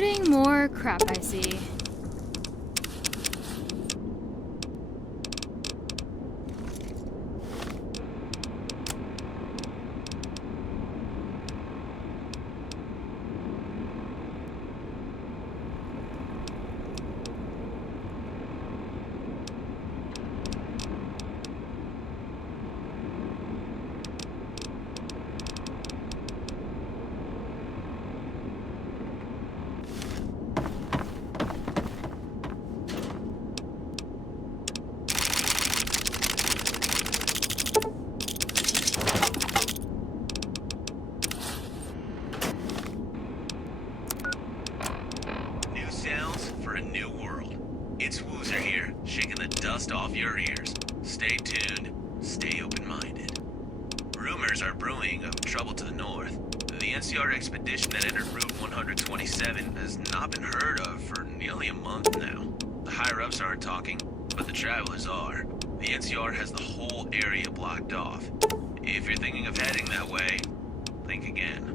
Importing more crap, I see. Off your ears. Stay tuned. Stay open-minded. Rumors are brewing of trouble to the north. The NCR expedition that entered Route 127 has not been heard of for nearly a month now. The higher-ups aren't talking, but the travelers are. The NCR has the whole area blocked off. If you're thinking of heading that way, think again.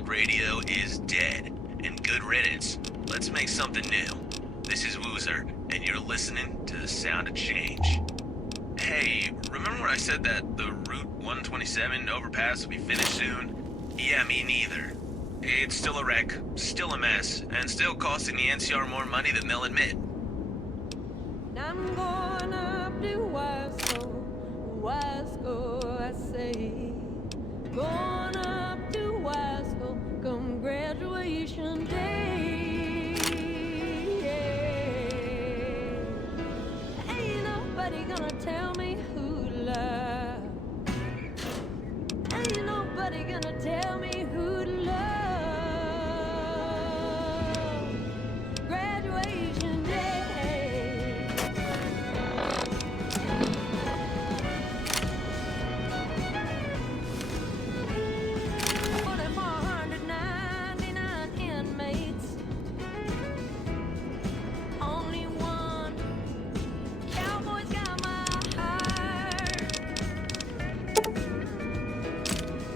world radio is dead, and good riddance. Let's make something new. This is Woozer, and you're listening to the sound of change. Hey, remember when I said that the Route 127 overpass will be finished soon? Yeah, me neither. It's still a wreck, still a mess, and still costing the NCR more money than they'll admit. I'm going up to Wasco, I say. Going up to Wasco, come graduation day. Ain't nobody gonna tell me who to love. Ain't nobody gonna tell me who to love. Graduation day. 499 inmates. Only one cowboy's got my heart.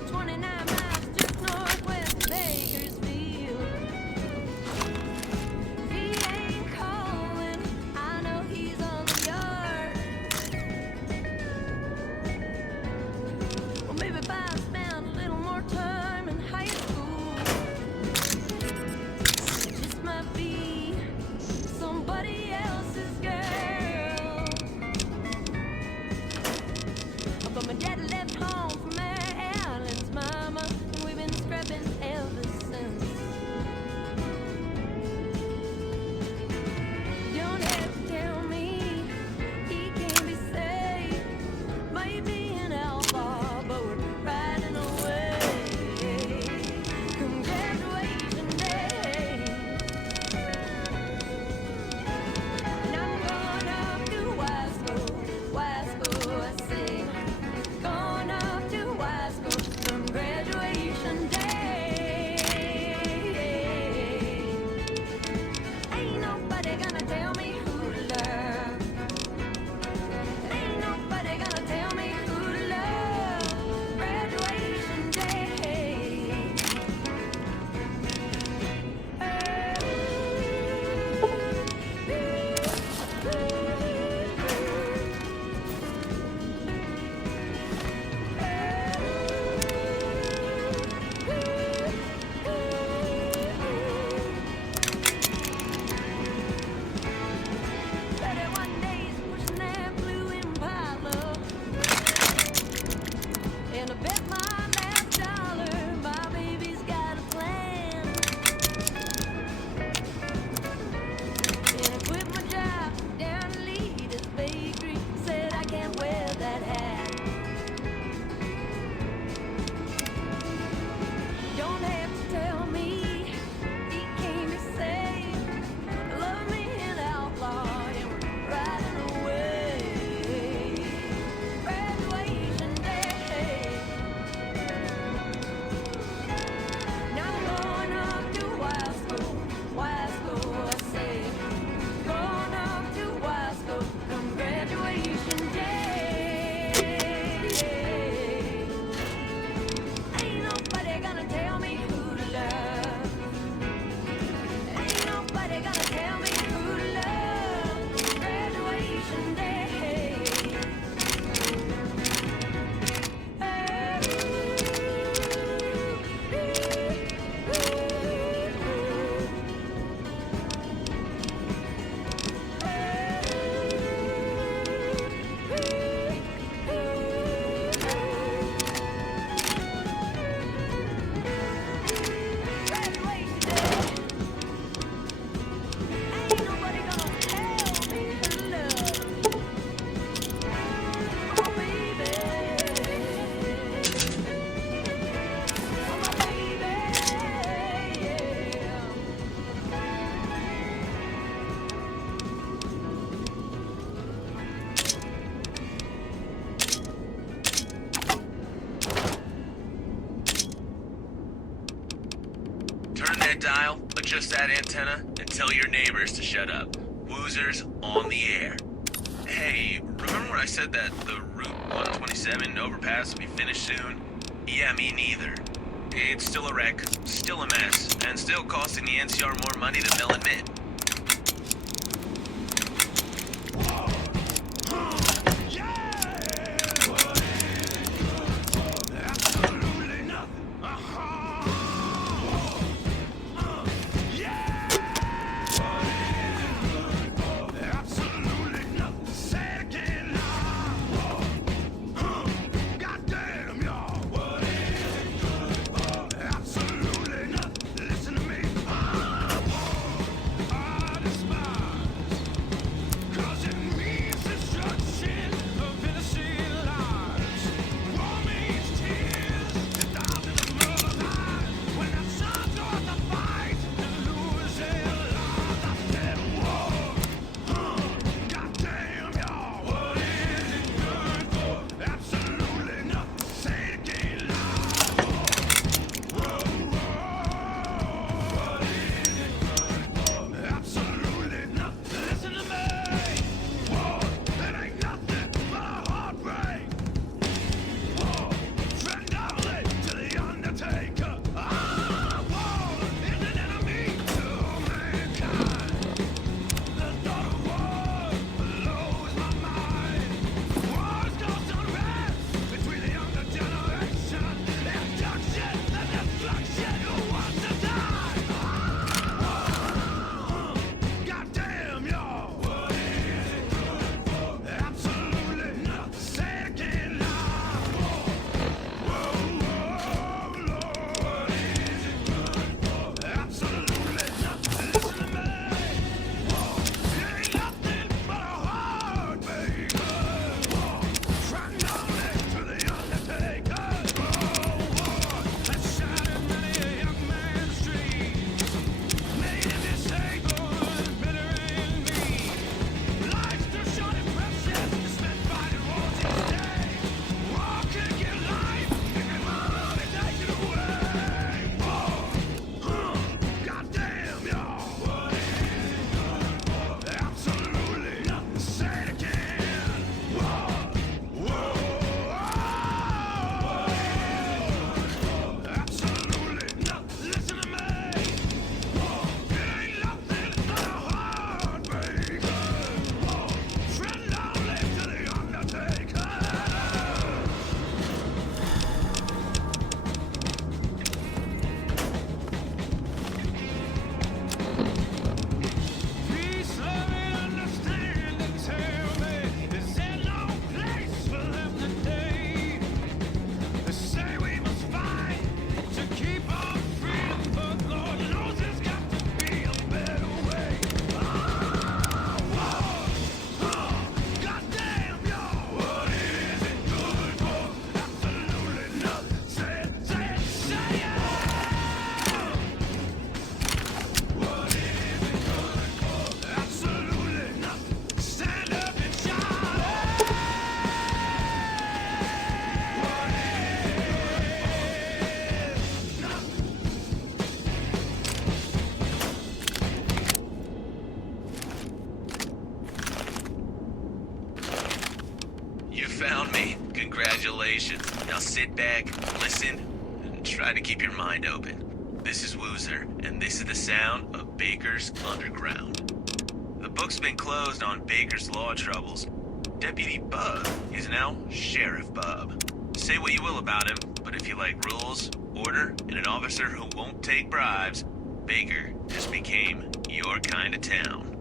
29 miles just northwest of Bakersfield. He ain't calling, I know he's on the yard. Well, maybe if I spent a little more time in high school, it just might be somebody else's girl. But my daddy left home for Mary Ellen's mama, and we've been scrapping ever since. You don't have to tell me he can't be saved. Maybe an outlaw, but we're riding away. Come graduation day. And I'm going up to Wasco, I say. Going up to Wasco, come graduation day. Ain't nobody gonna tell me who to love. Ain't nobody gonna tell me who to love. Graduation day. One day's pushing that blue Impala, and I bet my last dollar my baby's got a plan. And I quit my job down to Leader's Bakery, said I can't wear that hat. Don't have to tell me he can't be saved. Love me an outlaw, and we're riding away. Graduation day. Now I'm going up to Wasco, I say. Going up to Wasco, come graduation day. Ain't nobody gonna tell me who to love. Ain't nobody gonna tell me who to love. Graduation day. Graduation day. Ain't nobody gonna tell me who to love. Oh, baby. Oh, my baby. Yeah. Turn that dial, adjust that antenna, and tell your neighbors to shut up. Woozer's on the air. Hey, remember when I said that the Route 127 overpass will be finished soon? Yeah, me neither. It's still a wreck, still a mess, and still costing the NCR more money than they'll admit. Found me. Congratulations. Now sit back, listen, and try to keep your mind open. This is Woozer, and this is the sound of Baker's Underground. The book's been closed on Baker's law troubles. Deputy Bub is now Sheriff Bub. Say what you will about him, but if you like rules, order, and an officer who won't take bribes, Baker just became your kind of town.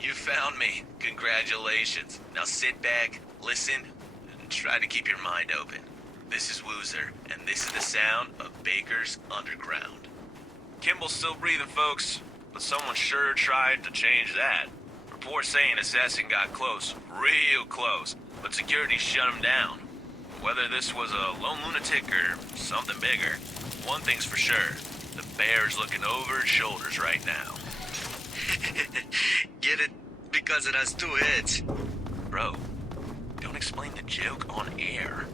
You found me. Congratulations. Now sit back, listen, and try to keep your mind open. This is Woozer, and this is the sound of Baker's Underground. Kimball's still breathing, folks, but someone sure tried to change that. Reports saying assassin got close, real close, but security shut him down. Whether this was a lone lunatic or something bigger, one thing's for sure. The bear's looking over his shoulders right now. Get it? Because it has two heads. Bro, don't explain the joke on air.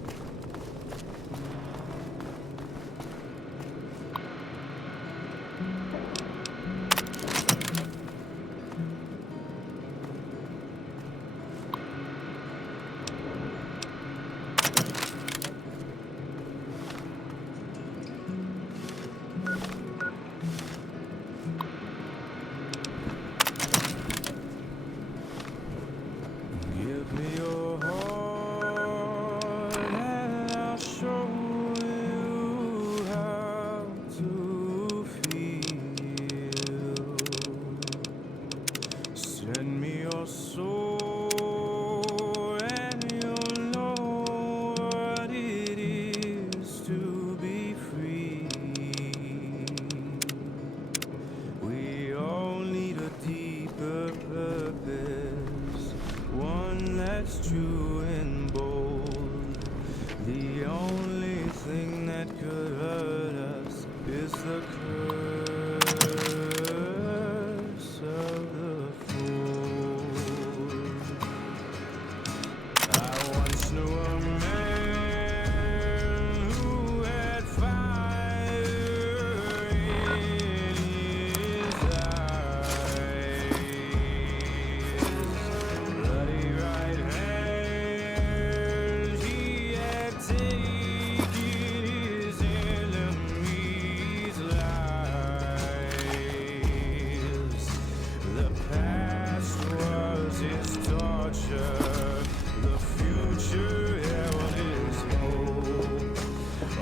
Give me your heart and I'll show you how to feel. Send me your soul and you'll know what it is to be free. We all need a deeper purpose, one that's true and bold. The only thing that could hurt us is the curse of the fool. I once knew a man who had fire in his eyes. Bloody right hand, he had taken his enemies' lives. The past was his torture, the future held his hope,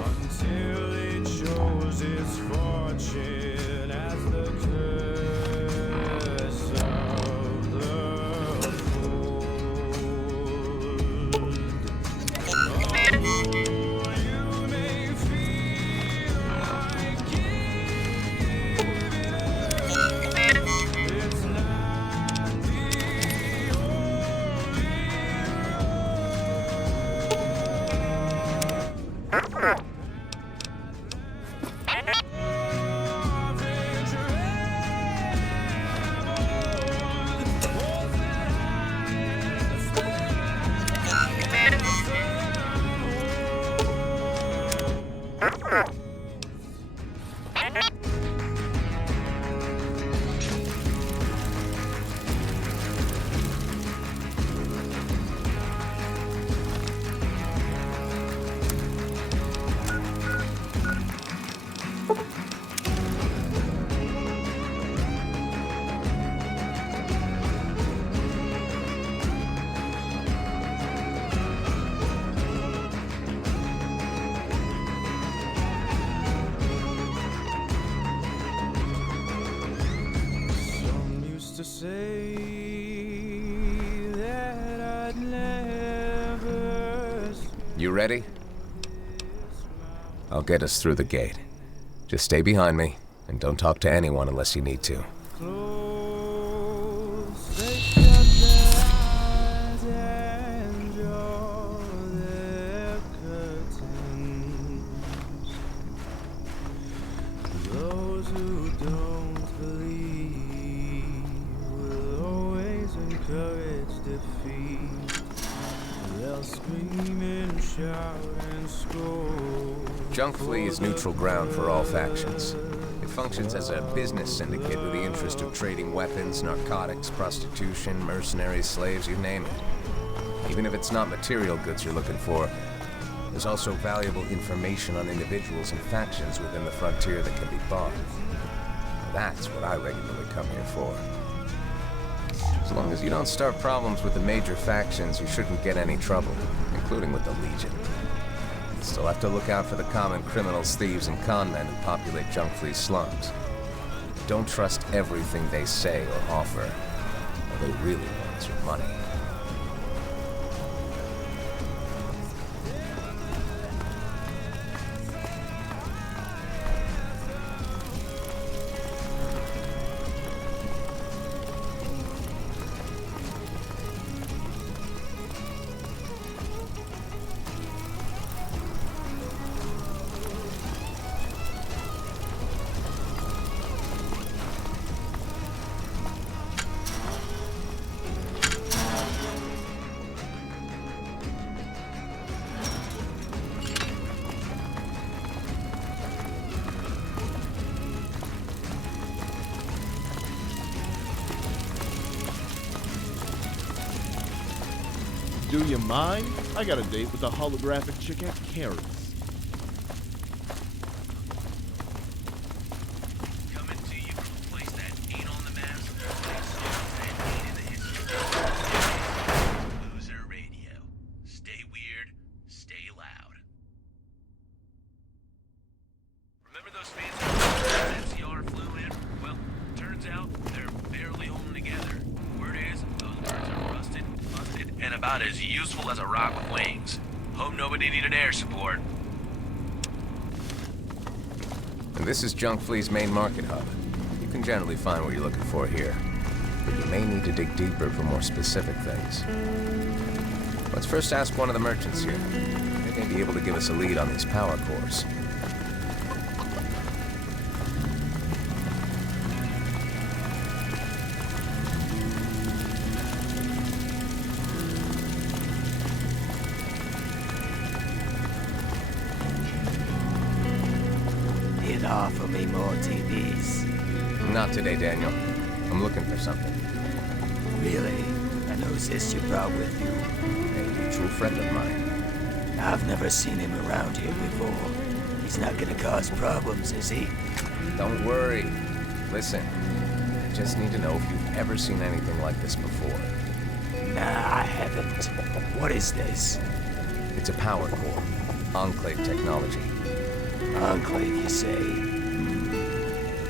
until it chose his fortune as the curse of the fool. You may feel like giving up. It's not the only Some used to say that I'd never. You ready? I'll get us through the gate. Just stay behind me, and don't talk to anyone unless you need to. Close, they shut their eyes and draw their curtains. Those who don't believe will always encourage defeat. They'll scream and shout and scold. Junk Flea is neutral ground for all factions. It functions as a business syndicate with the interest of trading weapons, narcotics, prostitution, mercenaries, slaves, you name it. Even if it's not material goods you're looking for, there's also valuable information on individuals and factions within the frontier that can be bought. That's what I regularly come here for. As long as you don't start problems with the major factions, you shouldn't get any trouble, including with the Legion. Still have to look out for the common criminals, thieves, and conmen who populate Junkfleet's slums. Don't trust everything they say or offer, or they really want your money. Do you mind? I got a date with a holographic chick at Carrie's. Coming to you from a place that ain't on the maps, and ain't in the history. Loser Radio. Stay weird, stay loud. Remember those fancy NCR flew in? Well, turns out they're barely holding together. Word is, those birds are rusted, busted, and about as useful as a rock with wings. Hope nobody needed air support. And this is Junkfleet's main market hub. You can generally find what you're looking for here, but you may need to dig deeper for more specific things. Let's first ask one of the merchants here. They may be able to give us a lead on these power cores. You'd offer me more TVs. Not today, Daniel. I'm looking for something. Really? And who's this you brought with you? A mutual friend of mine. I've never seen him around here before. He's not gonna cause problems, is he? Don't worry. Listen, I just need to know if you've ever seen anything like this before. Nah, I haven't. What is this? It's a power core. Enclave technology. Enclave, you say?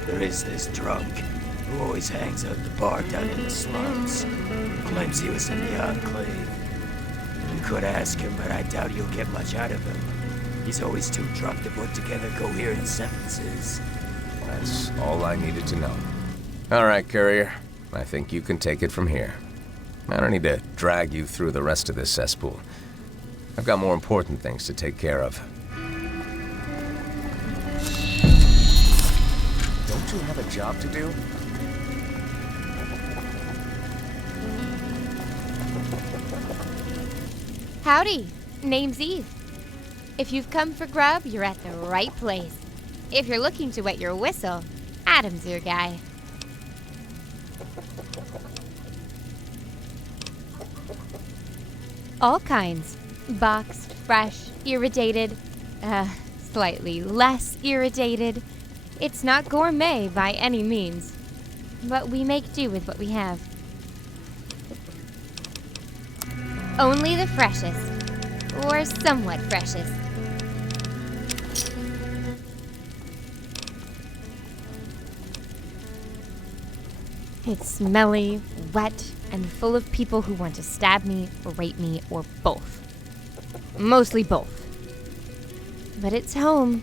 There is this drunk who always hangs out at the bar down in the slums. Claims he was in the Enclave. You could ask him, but I doubt you'll get much out of him. He's always too drunk to put together coherent sentences. That's all I needed to know. All right, Courier. I think you can take it from here. I don't need to drag you through the rest of this cesspool. I've got more important things to take care of. Don't you have a job to do? Howdy, name's Eve. If you've come for grub, you're at the right place. If you're looking to wet your whistle, Adam's your guy. All kinds. Boxed, fresh, irritated, slightly less irritated. It's not gourmet by any means, but we make do with what we have. Only the freshest, or somewhat freshest. It's smelly, wet, and full of people who want to stab me, rape me, or both. Mostly both. But it's home.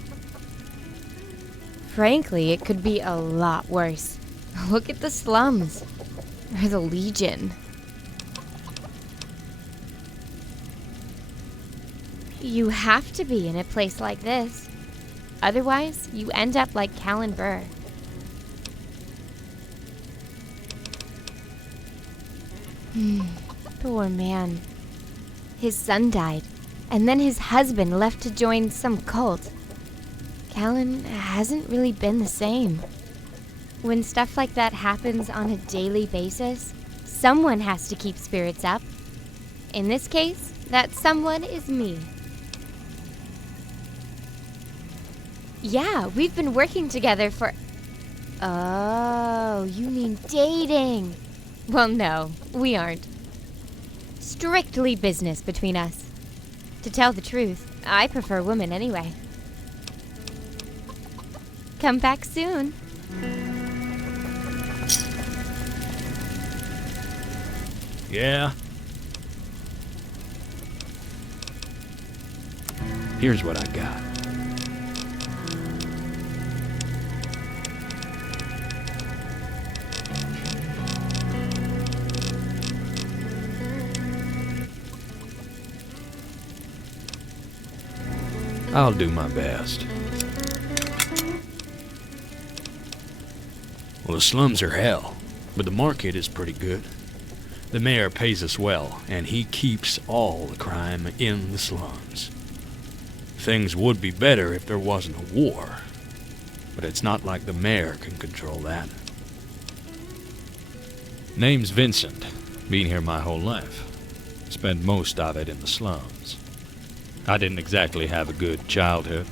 Frankly, it could be a lot worse. Look at the slums. Or the Legion. You have to be in a place like this. Otherwise, you end up like Callan Burr. Poor man. His son died, and then his husband left to join some cult. Callan hasn't really been the same. When stuff like that happens on a daily basis, someone has to keep spirits up. In this case, that someone is me. Yeah, we've been working together for... Oh, you mean dating? Well, no, we aren't. Strictly business between us. To tell the truth, I prefer women anyway. Come back soon. Yeah? Here's what I got. I'll do my best. Well, the slums are hell, but the market is pretty good. The mayor pays us well, and he keeps all the crime in the slums. Things would be better if there wasn't a war, but it's not like the mayor can control that. Name's Vincent. Been here my whole life. Spent most of it in the slums. I didn't exactly have a good childhood.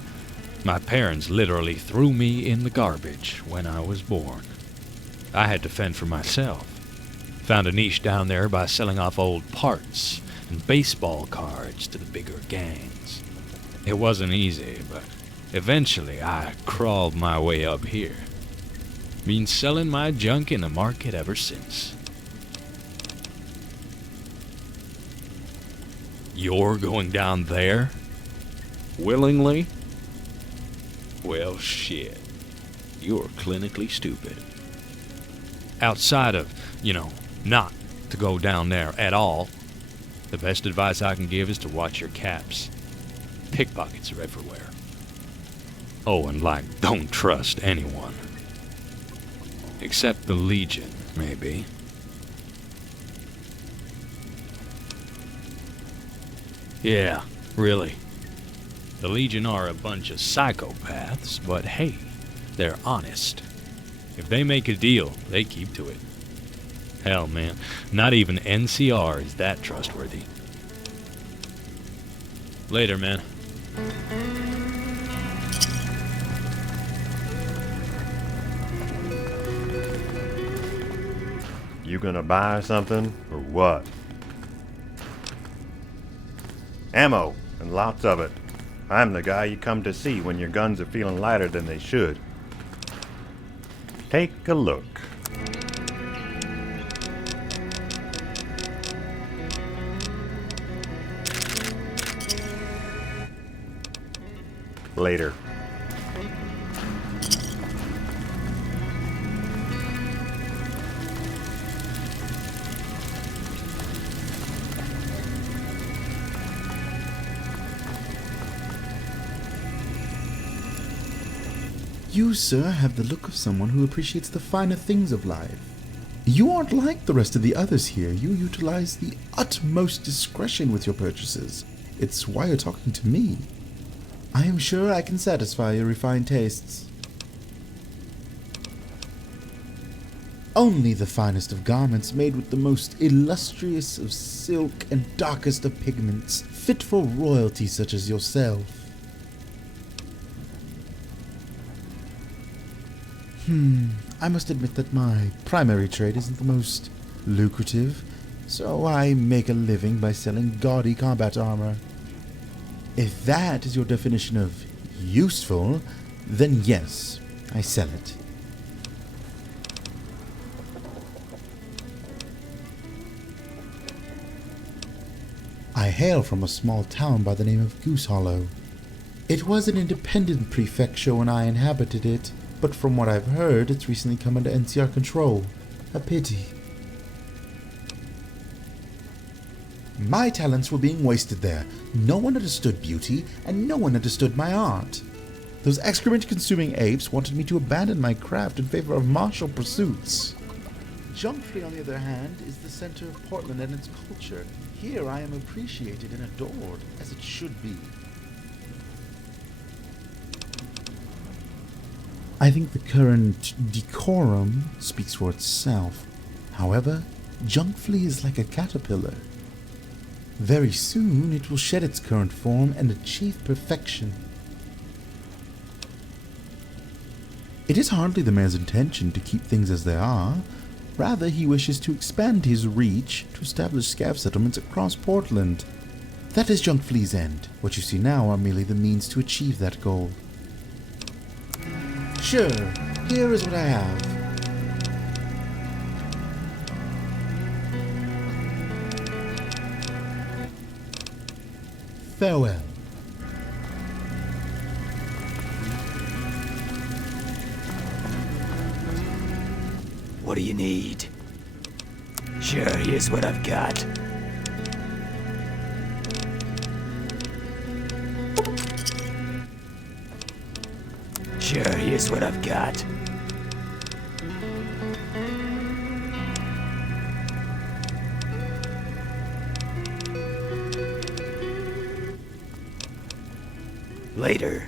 My parents literally threw me in the garbage when I was born. I had to fend for myself. Found a niche down there by selling off old parts and baseball cards to the bigger gangs. It wasn't easy, but eventually I crawled my way up here. Been selling my junk in the market ever since. You're going down there? Willingly? Well, shit. You're clinically stupid. Outside of, not to go down there at all, the best advice I can give is to watch your caps. Pickpockets are everywhere. Oh, and don't trust anyone. Except the Legion, maybe. Yeah, really. The Legion are a bunch of psychopaths, but hey, they're honest. If they make a deal, they keep to it. Hell, man, not even NCR is that trustworthy. Later, man. You gonna buy something, or what? Ammo, and lots of it. I'm the guy you come to see when your guns are feeling lighter than they should. Take a look. Later. You, sir, have the look of someone who appreciates the finer things of life. You aren't like the rest of the others here. You utilize the utmost discretion with your purchases. It's why you're talking to me. I am sure I can satisfy your refined tastes. Only the finest of garments made with the most illustrious of silk and darkest of pigments, fit for royalty such as yourself. I must admit that my primary trade isn't the most lucrative, so I make a living by selling gaudy combat armor. If that is your definition of useful, then yes, I sell it. I hail from a small town by the name of Goose Hollow. It was an independent prefecture when I inhabited it, but from what I've heard, it's recently come under NCR control. A pity. My talents were being wasted there. No one understood beauty, and no one understood my art. Those excrement-consuming apes wanted me to abandon my craft in favor of martial pursuits. Jumpfrey, on the other hand, is the center of Portland and its culture. Here I am appreciated and adored, as it should be. I think the current decorum speaks for itself. However, Junkflea is like a caterpillar. Very soon it will shed its current form and achieve perfection. It is hardly the mayor's intention to keep things as they are. Rather, he wishes to expand his reach to establish scav settlements across Portland. That is Junk Flea's end. What you see now are merely the means to achieve that goal. Sure, here is what I have. Farewell. What do you need? Sure, here's what I've got. Sure, here's what I've got. Later.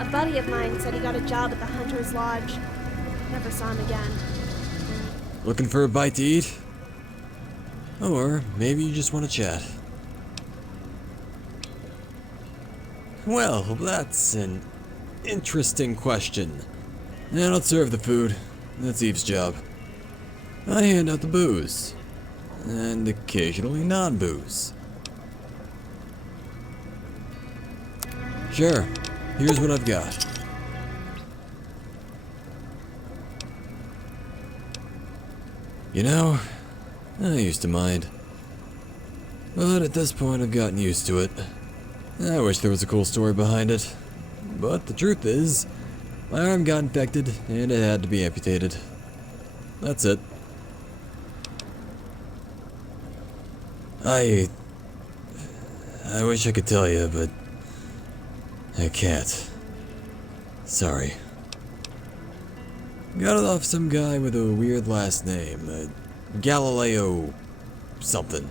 A buddy of mine said he got a job at the Hunter's Lodge. Never saw him again. Looking for a bite to eat? Or maybe you just want to chat. Well, that's an interesting question. I don't serve the food. That's Eve's job. I hand out the booze. And occasionally non-booze. Sure, here's what I've got. You know, I used to mind. But at this point I've gotten used to it. I wish there was a cool story behind it. But the truth is, my arm got infected and it had to be amputated. That's it. I wish I could tell you, but I can't. Sorry. Got it off some guy with a weird last name. Galileo something.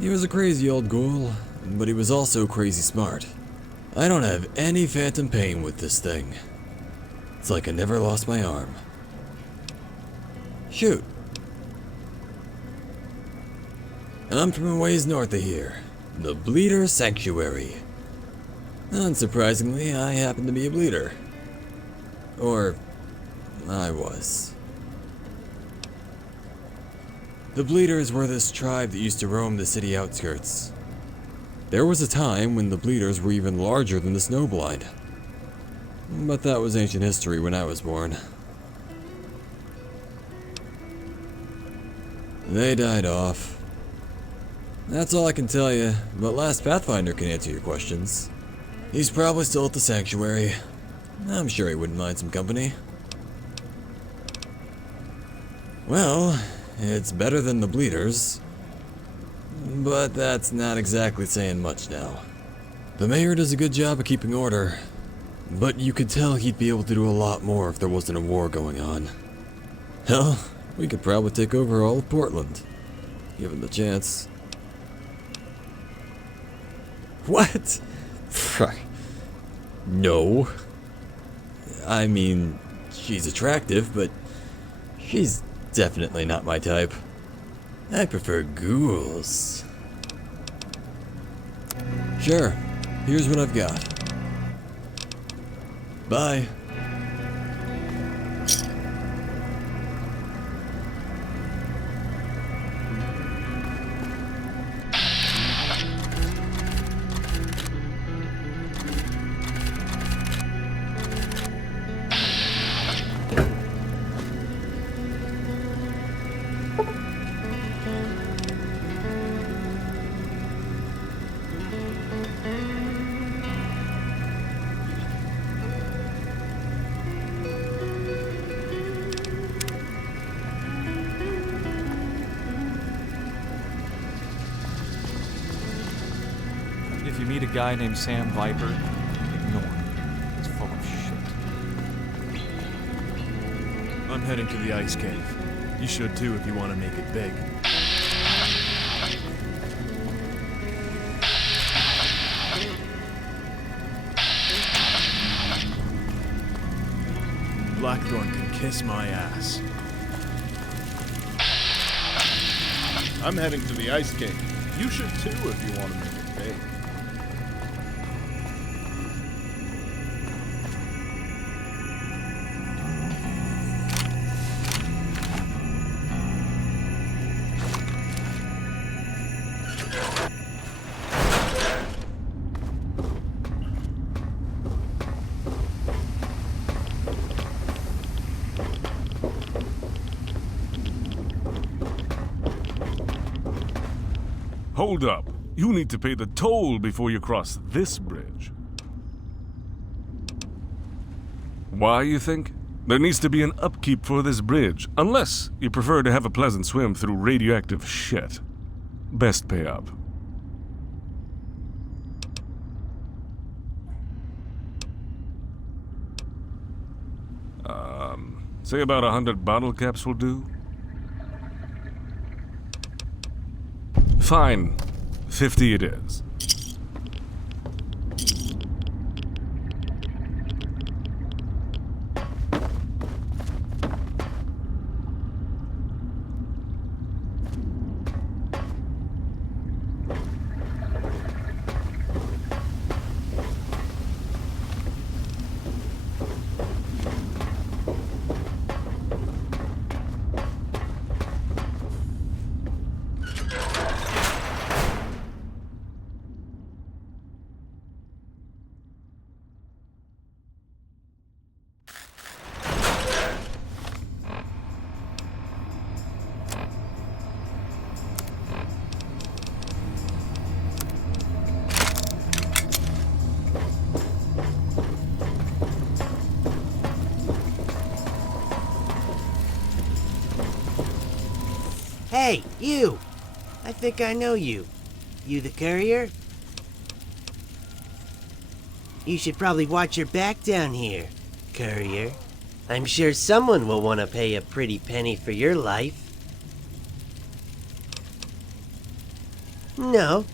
He was a crazy old ghoul, but he was also crazy smart. I don't have any phantom pain with this thing. It's like I never lost my arm. Shoot. I'm from a ways north of here. The Bleeder Sanctuary. Unsurprisingly, I happen to be a bleeder. Or, I was. The Bleeders were this tribe that used to roam the city outskirts. There was a time when the Bleeders were even larger than the Snowblind. But that was ancient history when I was born. They died off. That's all I can tell you, but Last Pathfinder can answer your questions. He's probably still at the sanctuary. I'm sure he wouldn't mind some company. Well, it's better than the Bleeders. But that's not exactly saying much now. The mayor does a good job of keeping order, but you could tell he'd be able to do a lot more if there wasn't a war going on. Hell, we could probably take over all of Portland, given the chance. What? No. I mean, she's attractive, but she's definitely not my type. I prefer ghouls. Sure, here's what I've got. Bye. If you meet a guy named Sam Viper, ignore him. He's full of shit. I'm heading to the ice cave. You should too if you want to make it big. Blackthorn can kiss my ass. I'm heading to the ice cave. You should too if you want to make it big. Hold up. You need to pay the toll before you cross this bridge. Why, you think? There needs to be an upkeep for this bridge, unless you prefer to have a pleasant swim through radioactive shit. Best pay up. Say about 100 bottle caps will do? Fine. 50 it is. Hey, you! I think I know you. You the courier? You should probably watch your back down here, courier. I'm sure someone will want to pay a pretty penny for your life. No,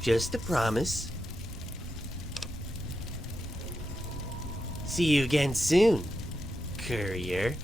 just a promise. See you again soon, courier.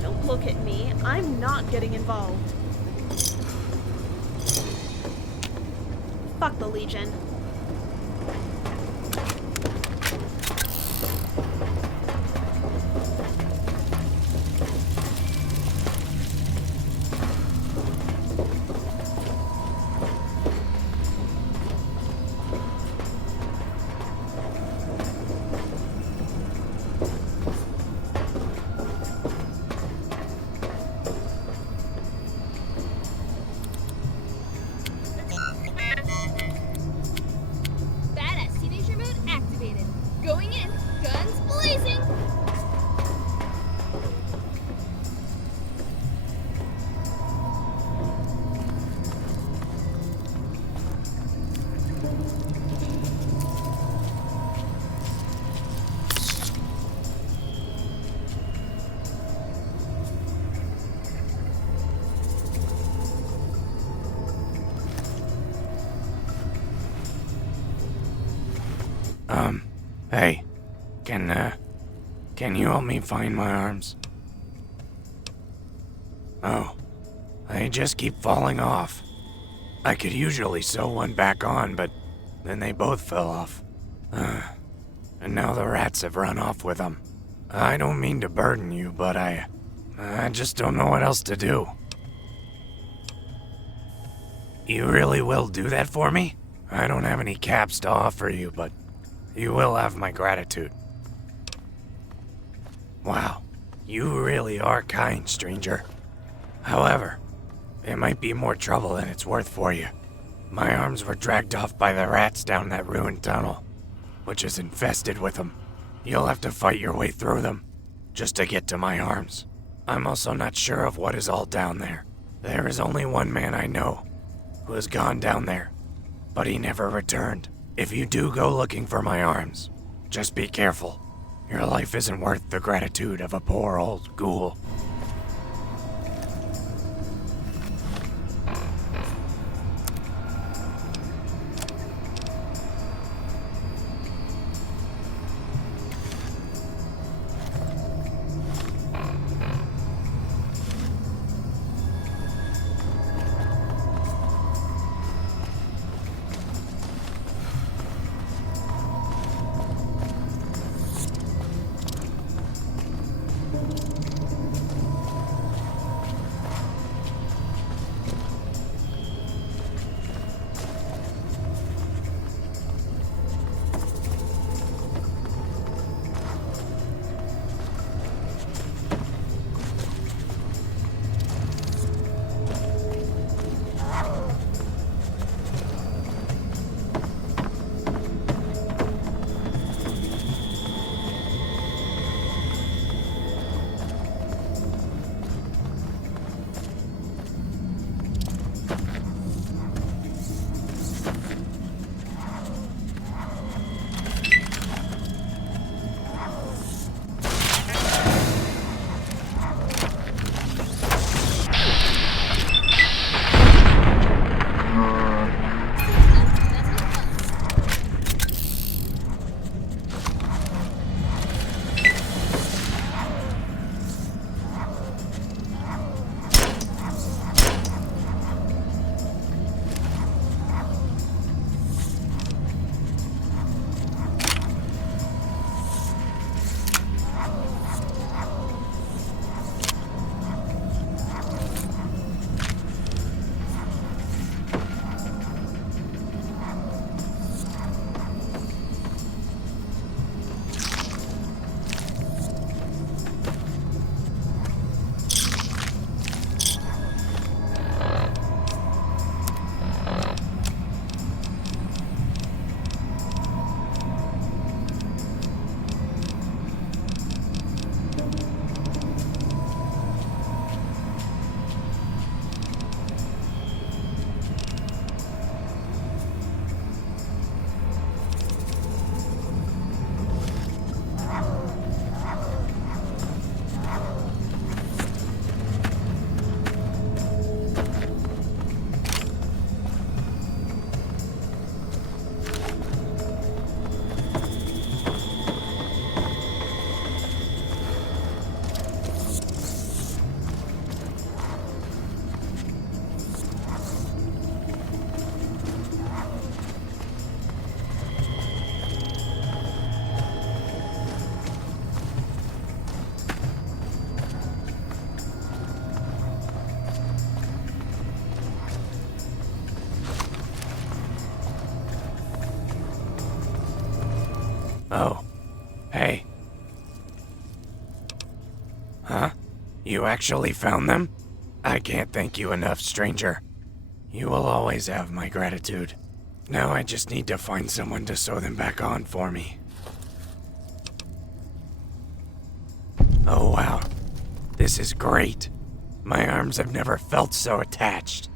Don't look at me. I'm not getting involved. Fuck the Legion. Badass teenager mode activated. Going in, guns blazing. Hey, can you help me find my arms? Oh, they just keep falling off. I could usually sew one back on, but then they both fell off. And now the rats have run off with them. I don't mean to burden you, but I just don't know what else to do. You really will do that for me? I don't have any caps to offer you, but you will have my gratitude. Wow, you really are kind, stranger. However, it might be more trouble than it's worth for you. My arms were dragged off by the rats down that ruined tunnel, which is infested with them. You'll have to fight your way through them, just to get to my arms. I'm also not sure of what is all down there. There is only one man I know who has gone down there, but he never returned. If you do go looking for my arms, just be careful. Your life isn't worth the gratitude of a poor old ghoul. Oh. Hey. Huh? You actually found them? I can't thank you enough, stranger. You will always have my gratitude. Now I just need to find someone to sew them back on for me. Oh wow. This is great. My arms have never felt so attached.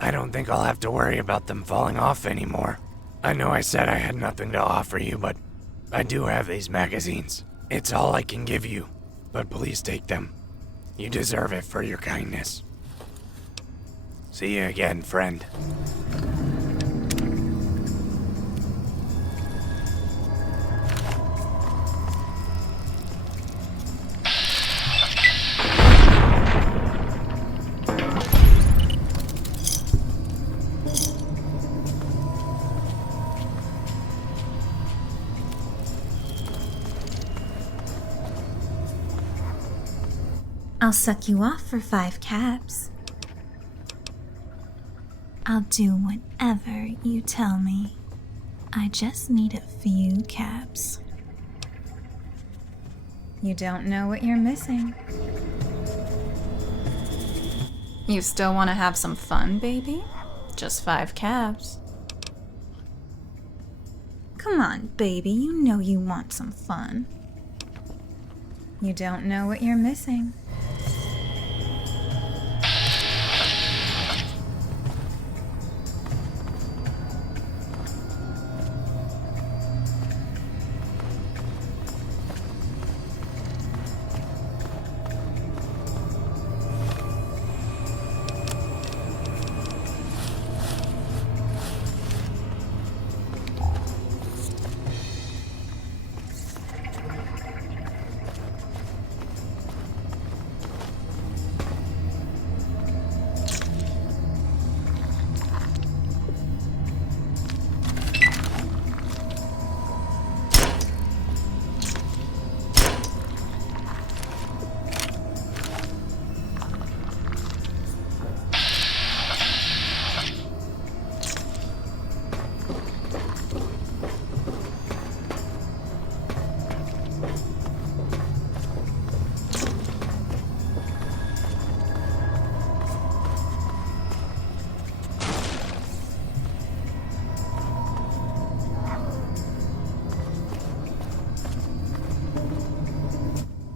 I don't think I'll have to worry about them falling off anymore. I know I said I had nothing to offer you, but I do have these magazines. It's all I can give you, but please take them. You deserve it for your kindness. See you again, friend. I'll suck you off for 5 caps. I'll do whatever you tell me. I just need a few caps. You don't know what you're missing. You still want to have some fun, baby? Just 5 caps. Come on, baby, you know you want some fun. You don't know what you're missing.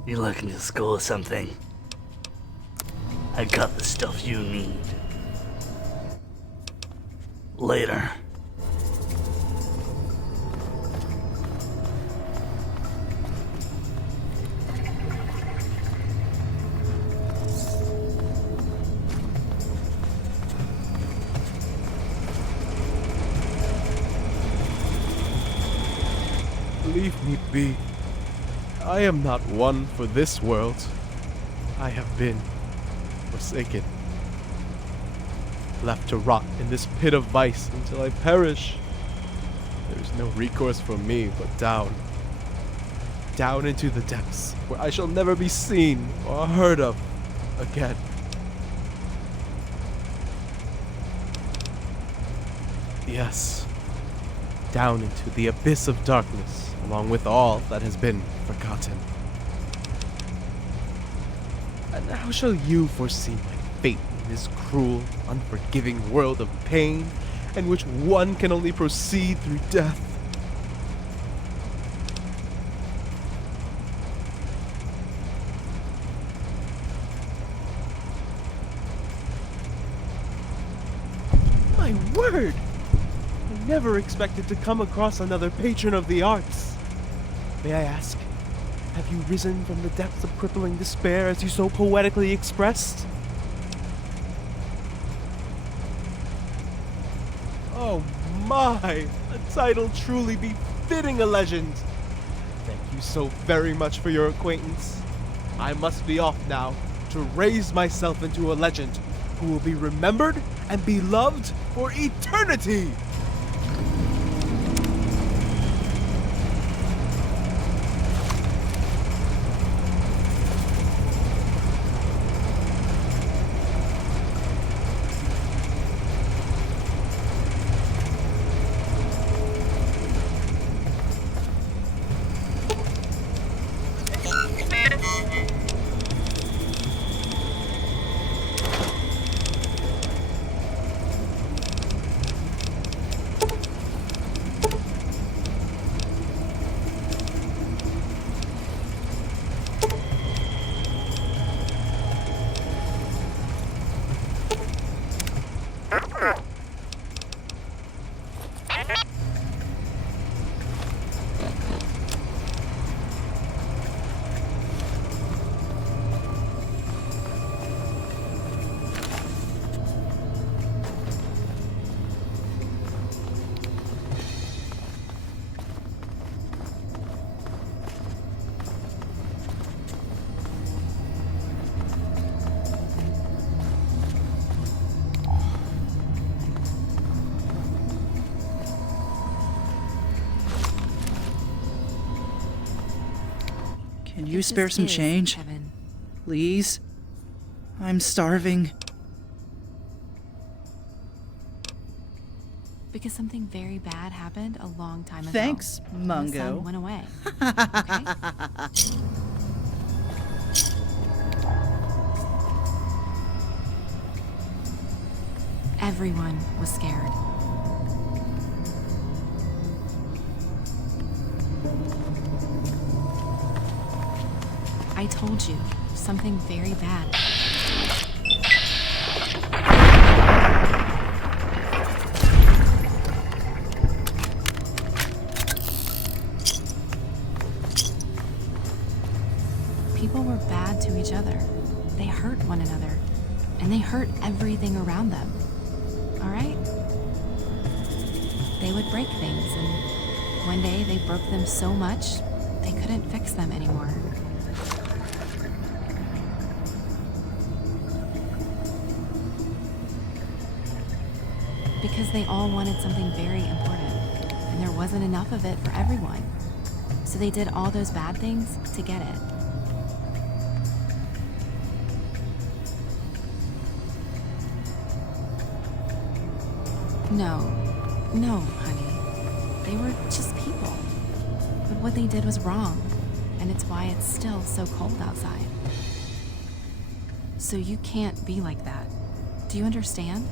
You looking to school or something? I got the stuff you need. Later. Leave me be. I am not one for this world. I have been forsaken. Left to rot in this pit of vice until I perish. There is no recourse for me but down. Down into the depths, where I shall never be seen or heard of again. Yes, down into the abyss of darkness, along with all that has been forgotten. And how shall you foresee my fate in this cruel, unforgiving world of pain, in which one can only proceed through death? My word! I never expected to come across another patron of the arts. May I ask, have you risen from the depths of crippling despair as you so poetically expressed? Oh my! A title truly befitting a legend! Thank you so very much for your acquaintance. I must be off now to raise myself into a legend who will be remembered and beloved for eternity! Can you spare some change? Please? I'm starving. Because something very bad happened a long time ago. Thanks, and Mungo. The sun went away. Okay? Everyone was scared. I told you, something very bad. People were bad to each other. They hurt one another, and they hurt everything around them. All right? They would break things, and one day they broke them so much, they couldn't fix them anymore. Because they all wanted something very important, and there wasn't enough of it for everyone. So they did all those bad things to get it. No, honey. They were just people. But what they did was wrong, and it's why it's still so cold outside. So you can't be like that. Do you understand?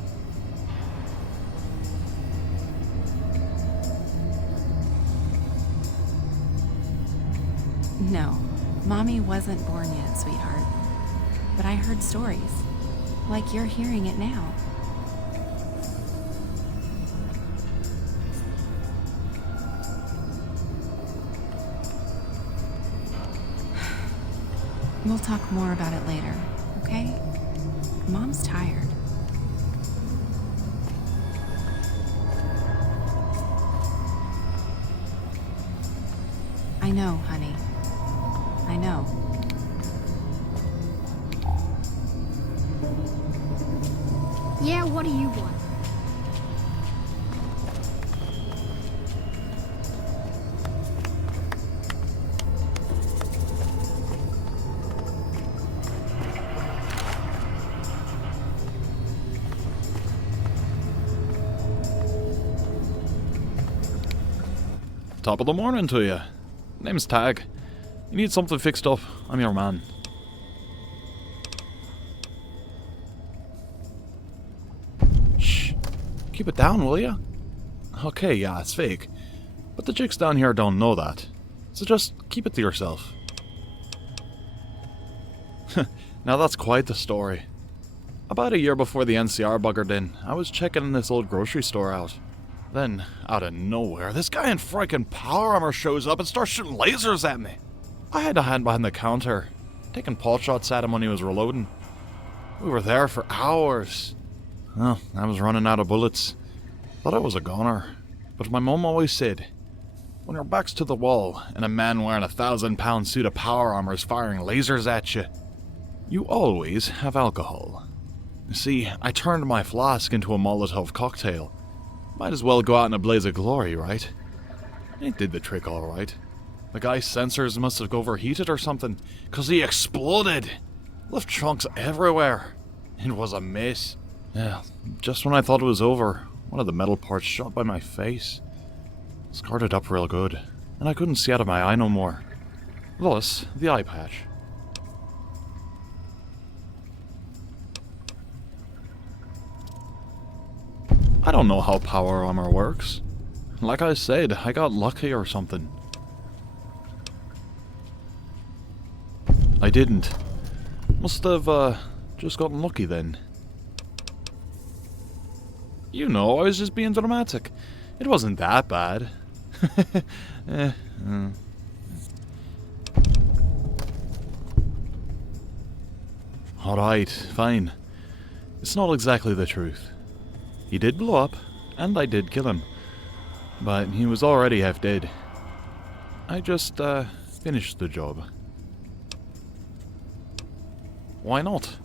No, Mommy wasn't born yet, sweetheart. But I heard stories, like you're hearing it now. We'll talk more about it later, okay? Mom's tired. I know, honey. I know. Yeah, what do you want? Top of the morning to you. Name's Tag. You need something fixed up, I'm your man. Shh. Keep it down, will ya? Okay, yeah, it's fake. But the chicks down here don't know that. So just keep it to yourself. Now that's quite the story. About a year before the NCR buggered in, I was checking this old grocery store out. Then, out of nowhere, this guy in freaking power armor shows up and starts shooting lasers at me. I had to hide behind the counter, taking pot shots at him when he was reloading. We were there for hours. Well, I was running out of bullets. Thought I was a goner. But my mum always said, when your back's to the wall and a man wearing a 1,000-pound suit of power armor is firing lasers at you, you always have alcohol. You see, I turned my flask into a Molotov cocktail. Might as well go out in a blaze of glory, right? It did the trick alright. The guy's sensors must have overheated or something, 'cause he exploded! Left chunks everywhere. It was a mess. Yeah, just when I thought it was over, one of the metal parts shot by my face. Scarred it up real good, and I couldn't see out of my eye no more. Thus, the eye patch. I don't know how power armor works. Like I said, I got lucky or something. I didn't. Must have, just gotten lucky then. You know, I was just being dramatic. It wasn't that bad. Alright, fine. It's not exactly the truth. He did blow up, and I did kill him. But he was already half dead. I just, finished the job. Why not?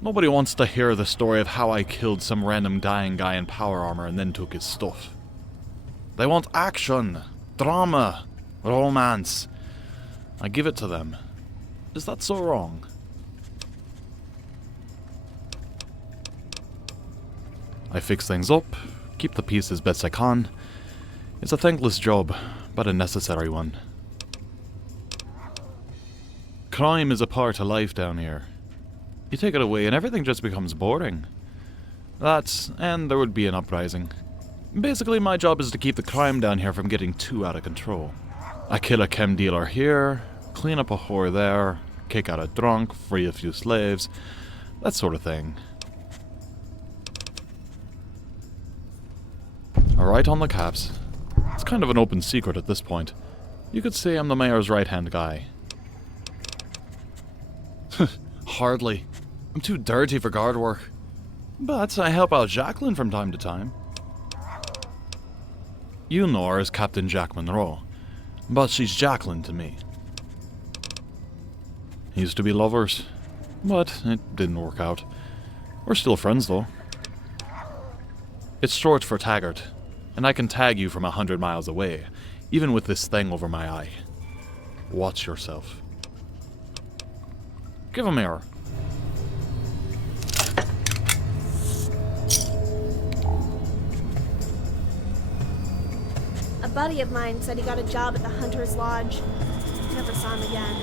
Nobody wants to hear the story of how I killed some random dying guy in power armor and then took his stuff. They want action, drama, romance. I give it to them, Is that so wrong? I fix things up, keep the peace as best I can. It's a thankless job, but a necessary one. Crime is a part of life down here. You take it away and everything just becomes boring. And there would be an uprising. Basically, my job is to keep the crime down here from getting too out of control. I kill a chem dealer here, clean up a whore there, kick out a drunk, free a few slaves, that sort of thing. Alright, on the caps. It's kind of an open secret at this point. You could say I'm the mayor's right-hand guy. Hardly. I'm too dirty for guard work. But I help out Jacqueline from time to time. You know her as Captain Jack Monroe, but she's Jacqueline to me. Used to be lovers, but it didn't work out. We're still friends though. It's short for Taggart, and I can tag you from 100 miles away, even with this thing over my eye. Watch yourself. Give him here. A buddy of mine said he got a job at the Hunter's Lodge. Never saw him again.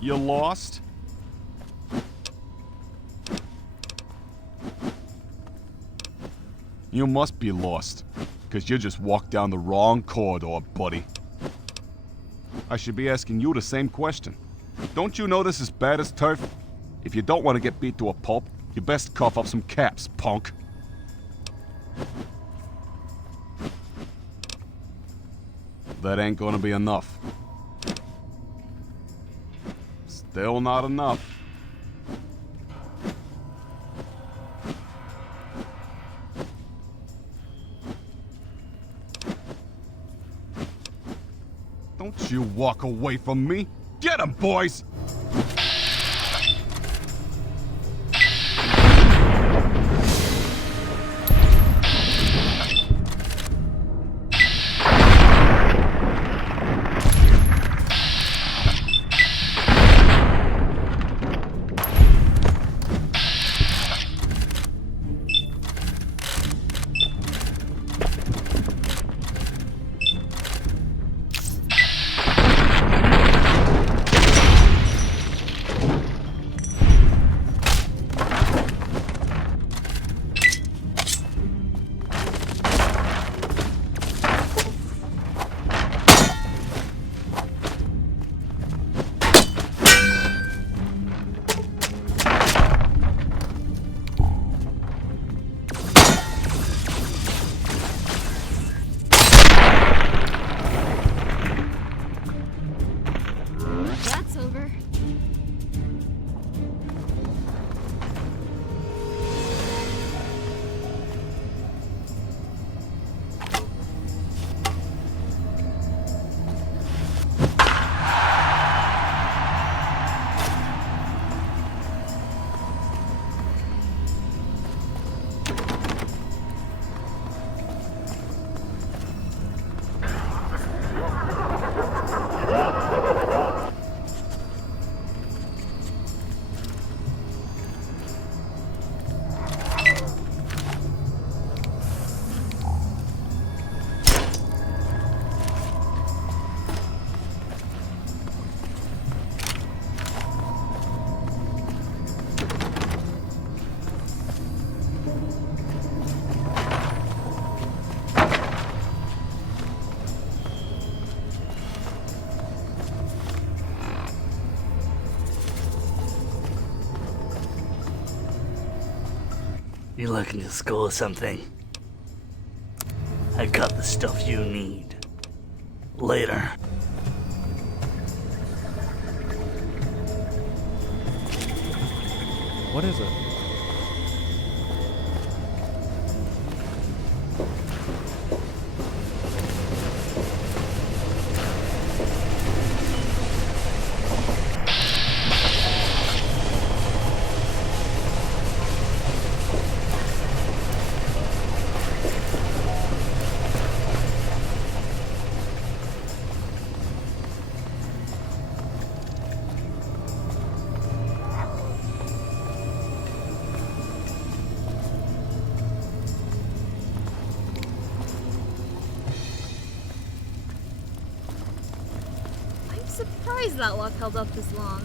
You lost? You must be lost, because you just walked down the wrong corridor, buddy. I should be asking you the same question. Don't you know this is bad as turf? If you don't want to get beat to a pulp, you best cough up some caps, punk. That ain't gonna be enough. Still not enough. Don't you walk away from me. Get 'em, boys! You looking to score something? I got the stuff you need. Later. What is it? I'm surprised that lock held up this long.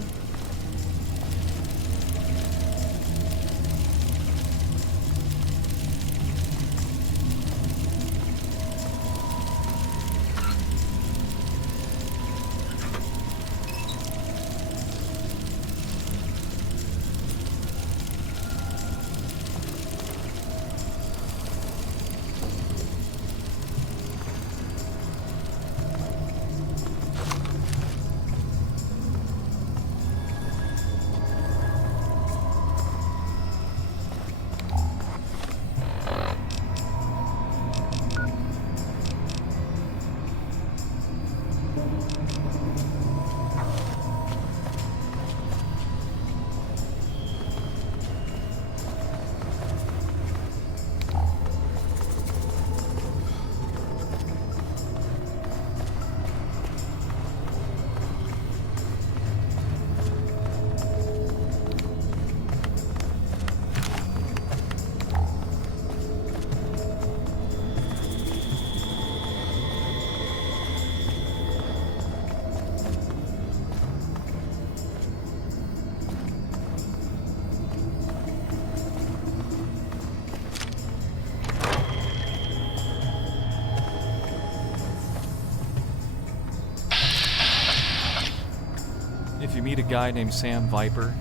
If you meet a guy named Sam Viper,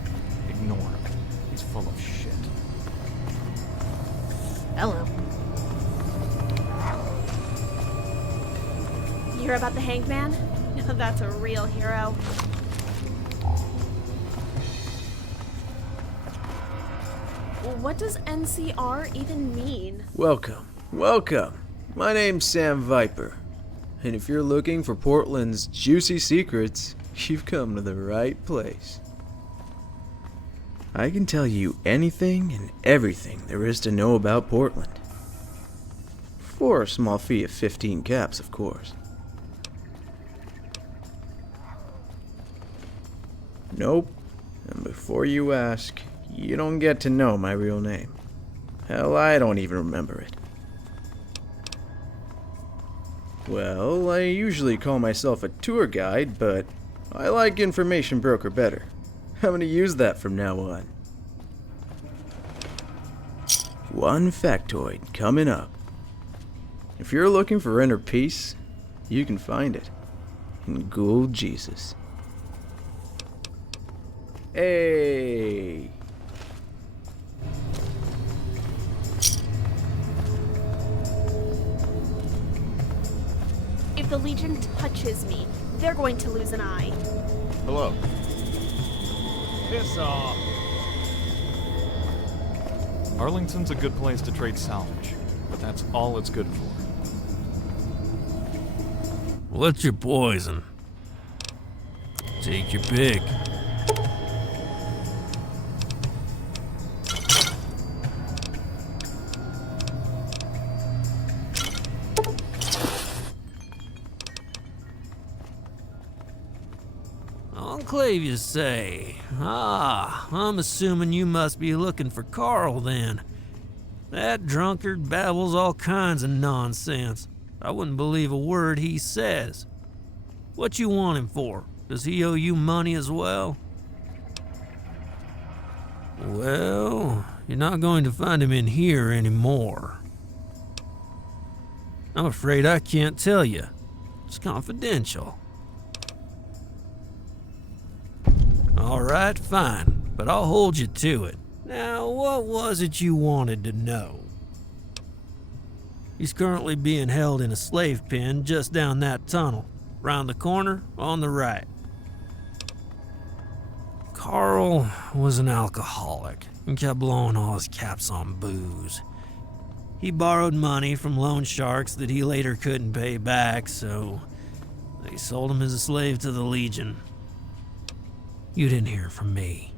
ignore him. He's full of shit. Hello. You hear about the hanged man? That's a real hero. What does NCR even mean? Welcome, welcome. My name's Sam Viper. And if you're looking for Portland's juicy secrets, you've come to the right place. I can tell you anything and everything there is to know about Portland. For a small fee of 15 caps, of course. Nope. And before you ask, you don't get to know my real name. Hell, I don't even remember it. Well, I usually call myself a tour guide, but I like information broker better. I'm gonna use that from now on. One factoid coming up. If you're looking for inner peace, you can find it in Ghoul Jesus. Hey! If the Legion touches me, they're going to lose an eye. Hello. Piss off. Arlington's a good place to trade salvage, but that's all it's good for. What's your poison? Take your pick. Enclave, you say? Ah, I'm assuming you must be looking for Carl then. That drunkard babbles all kinds of nonsense. I wouldn't believe a word he says. What you want him for? Does he owe you money as well? Well, you're not going to find him in here anymore. I'm afraid I can't tell you. It's confidential. All right, fine, but I'll hold you to it. Now, what was it you wanted to know? He's currently being held in a slave pen just down that tunnel, round the corner on the right. Carl was an alcoholic and kept blowing all his caps on booze. He borrowed money from loan sharks that he later couldn't pay back, so they sold him as a slave to the Legion. You didn't hear from me.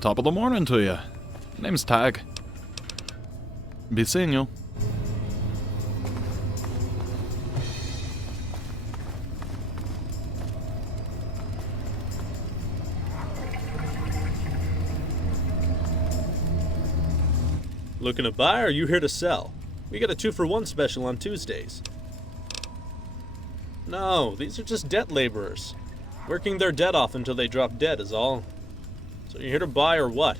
Top of the morning to you. Name's Tag. Be seeing you. Looking to buy or are you here to sell? We got a 2-for-1 special on Tuesdays. No, these are just debt laborers. Working their debt off until they drop dead is all. So you're here to buy or what?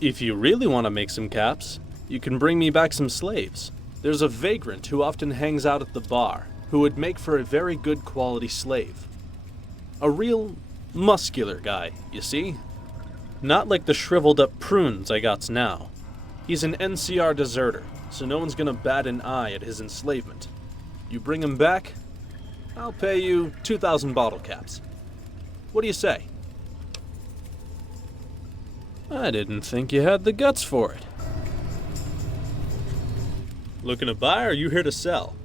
If you really want to make some caps, you can bring me back some slaves. There's a vagrant who often hangs out at the bar, who would make for a very good quality slave. A real muscular guy, you see? Not like the shriveled up prunes I gots now. He's an NCR deserter, so no one's gonna bat an eye at his enslavement. You bring him back, I'll pay you 2,000 bottle caps. What do you say? I didn't think you had the guts for it. Looking to buy or are you here to sell?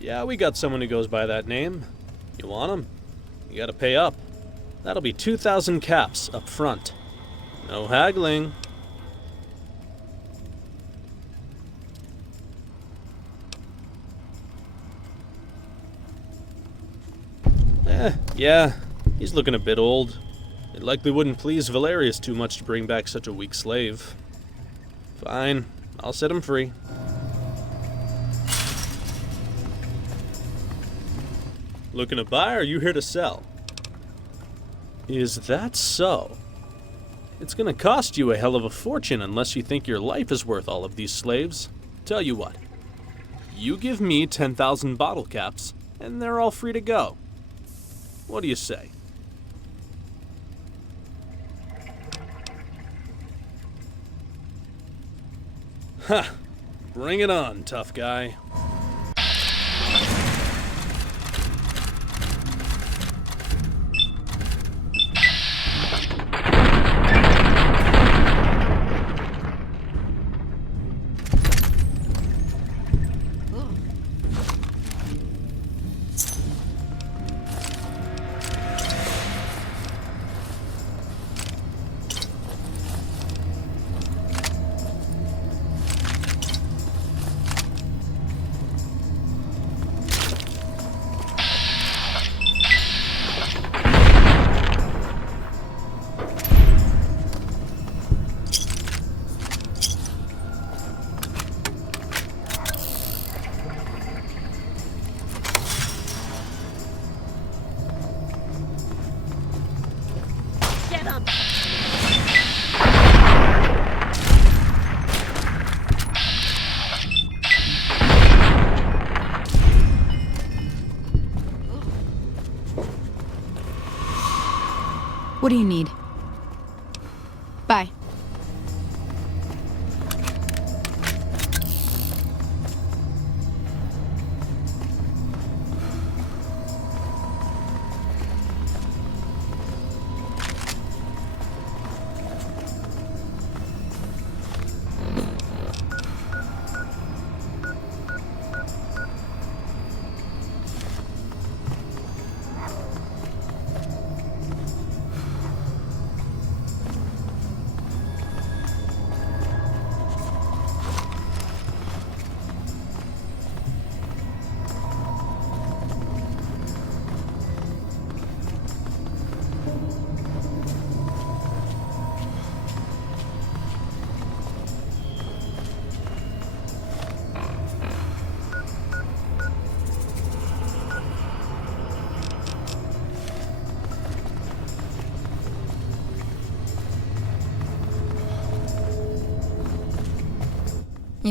Yeah, we got someone who goes by that name. You want him? You gotta pay up. That'll be 2,000 caps up front. No haggling. Yeah, he's looking a bit old. It likely wouldn't please Valerius too much to bring back such a weak slave. Fine, I'll set him free. Looking to buy or are you here to sell? Is that so? It's gonna cost you a hell of a fortune unless you think your life is worth all of these slaves. Tell you what, you give me 10,000 bottle caps, and they're all free to go. What do you say? Ha! Bring it on, tough guy. What do you need? Bye.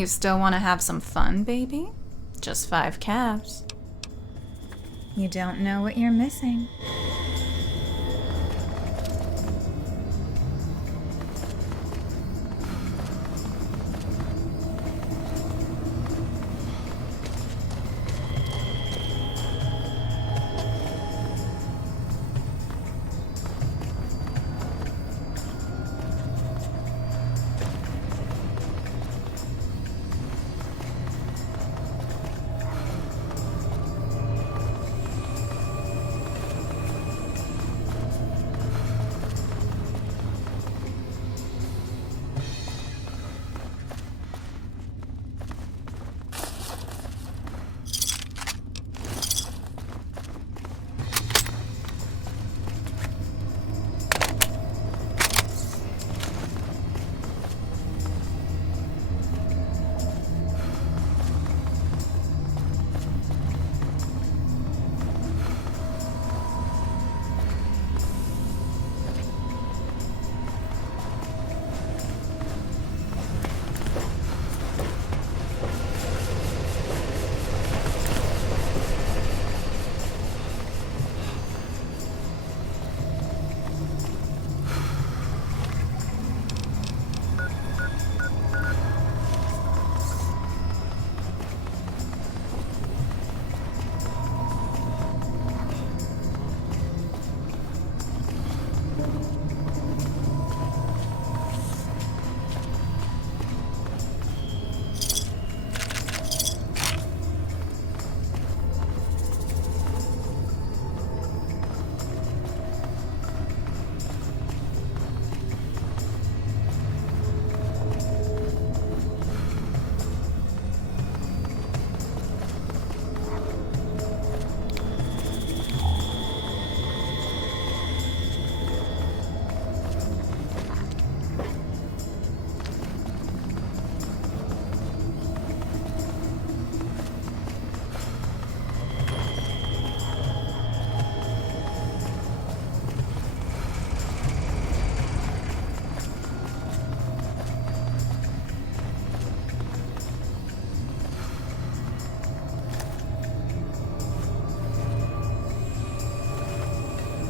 You still want to have some fun, baby? Just 5 caps. You don't know what you're missing.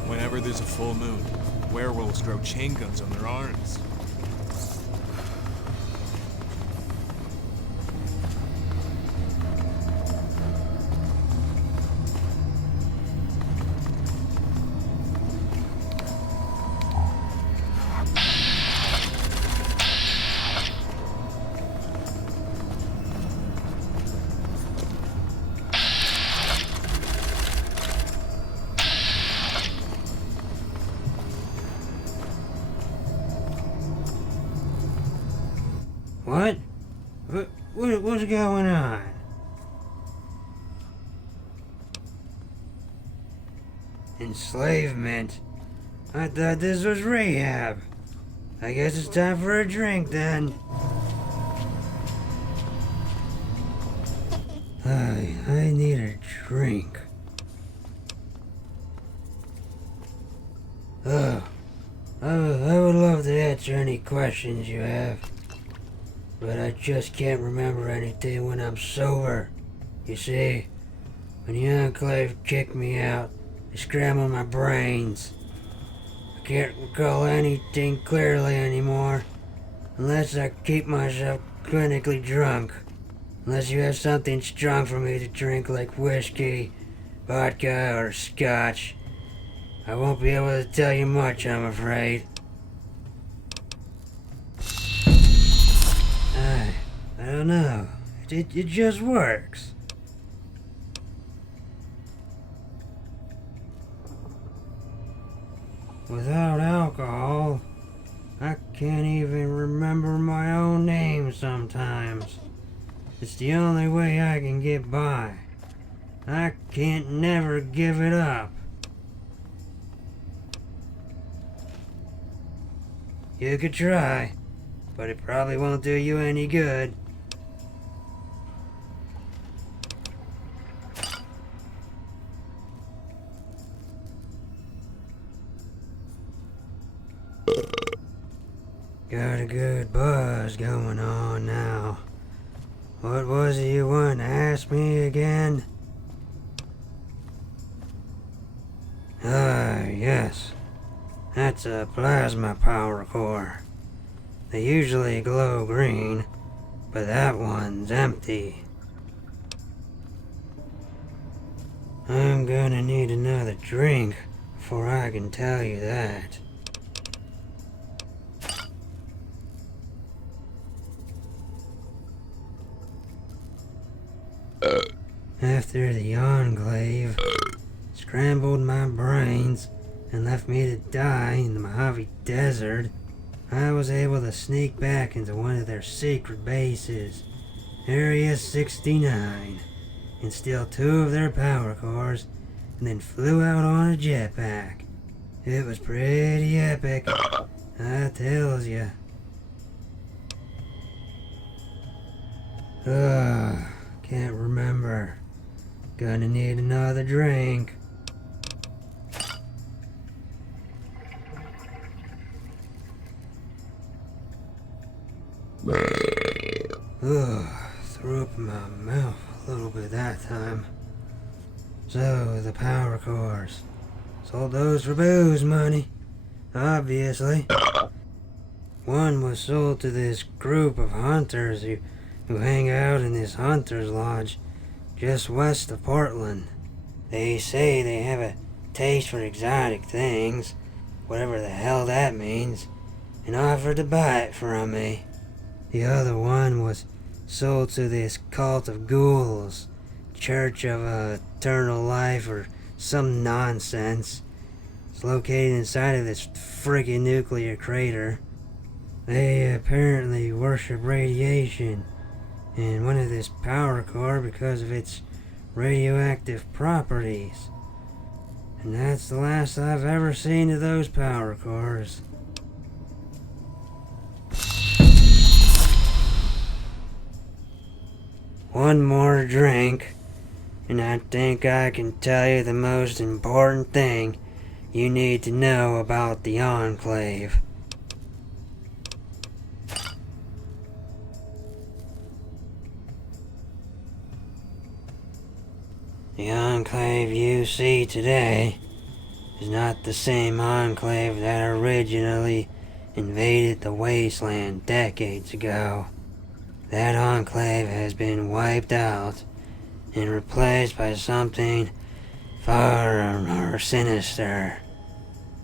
Whenever there's a full moon, werewolves grow chain guns on their arms. What? What's going on? Enslavement? I thought this was rehab. I guess it's time for a drink then. I need a drink. I would love to answer any questions you have. But I just can't remember anything when I'm sober. You see, when the Enclave kicked me out, they scrambled my brains. I can't recall anything clearly anymore, unless I keep myself clinically drunk. Unless you have something strong for me to drink like whiskey, vodka, or scotch. I won't be able to tell you much, I'm afraid. I don't know. It just works. Without alcohol, I can't even remember my own name sometimes. It's the only way I can get by. I can't never give it up. You could try, but it probably won't do you any good. Got a good buzz going on now. What was it you wanted to ask me again? Ah, yes. That's a plasma power core. They usually glow green, but that one's empty. I'm gonna need another drink before I can tell you that. After the Enclave scrambled my brains and left me to die in the Mojave Desert, I was able to sneak back into one of their secret bases, Area 69, and steal 2 of their power cores, and then flew out on a jetpack. It was pretty epic, I tells ya. Can't remember. Gonna need another drink. Threw up in my mouth a little bit that time. So, the power cores. Sold those for booze money, obviously. One was sold to this group of hunters who hang out in this hunter's lodge just west of Portland. They say they have a taste for exotic things, whatever the hell that means, and offered to buy it from me. The other one was sold to this cult of ghouls, Church of Eternal Life or some nonsense. It's located inside of this friggin' nuclear crater. They apparently worship radiation and wanted this power core because of its radioactive properties. And that's the last I've ever seen of those power cores. One more drink, and I think I can tell you the most important thing you need to know about the Enclave. The Enclave you see today is not the same Enclave that originally invaded the wasteland decades ago. That Enclave has been wiped out and replaced by something far more sinister.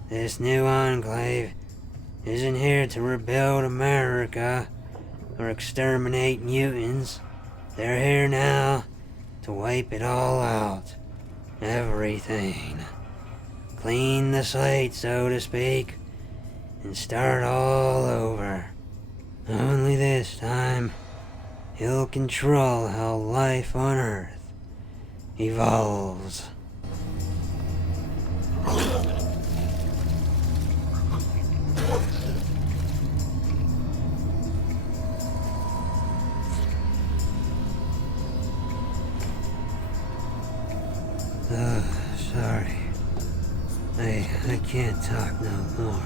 This new Enclave isn't here to rebuild America or exterminate mutants. They're here now to wipe it all out. Everything. Clean the slate, so to speak, and start all over. Only this time, he'll control how life on Earth evolves. Sorry. I can't talk no more.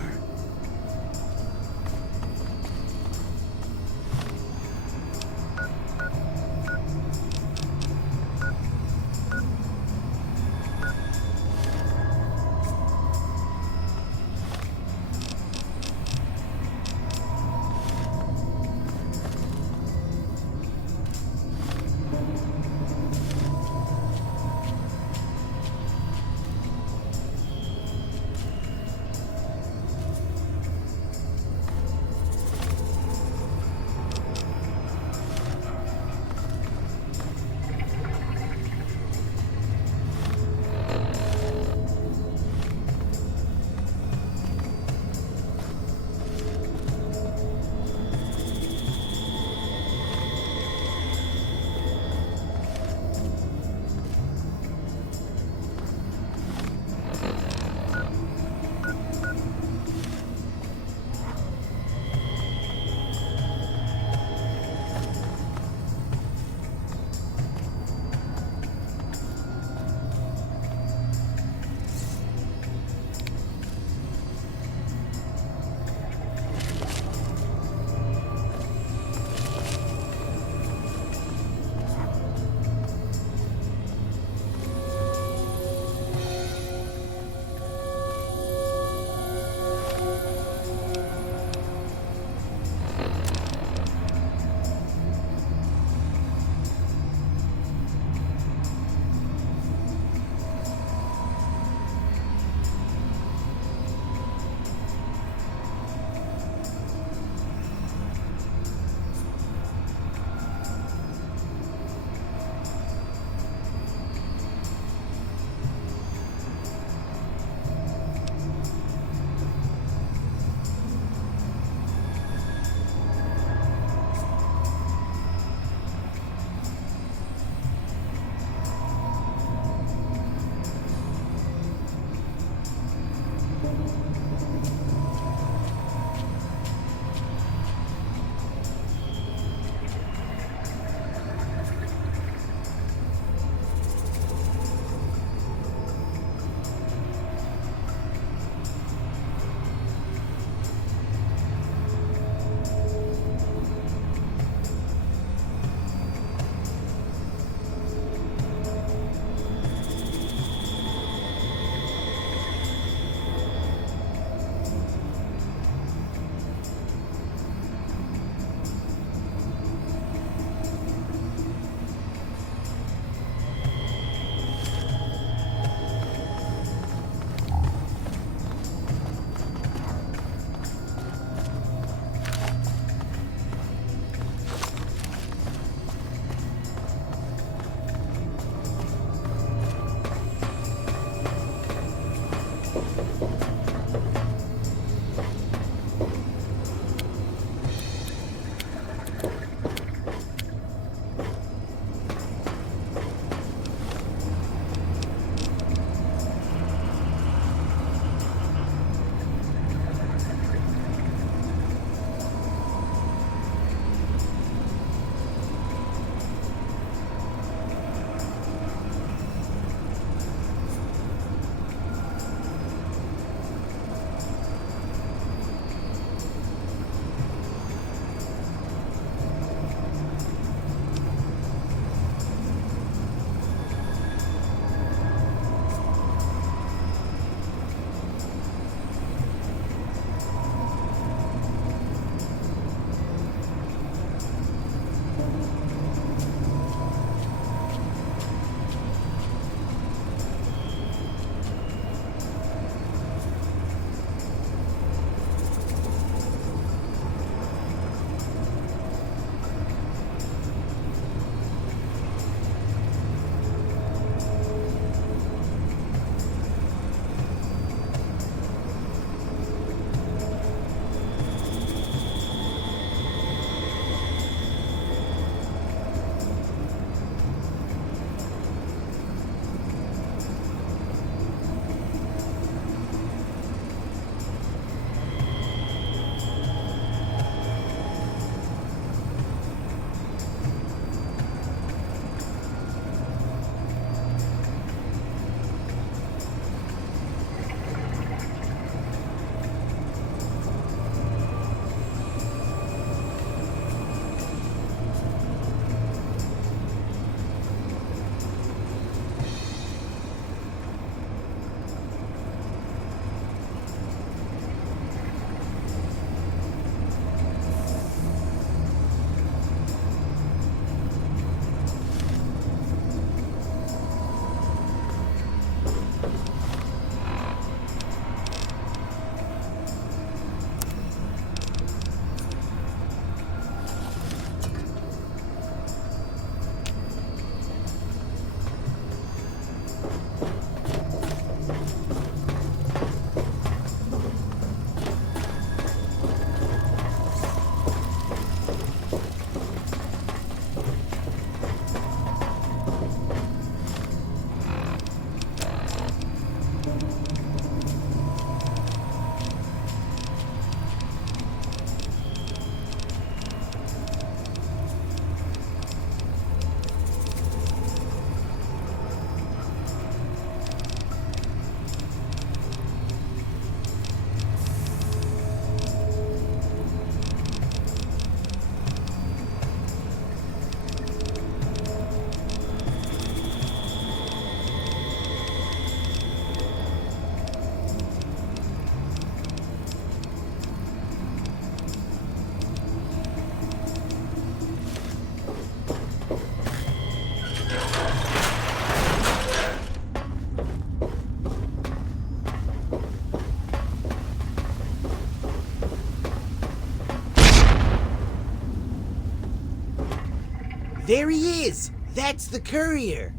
There he is! That's the courier!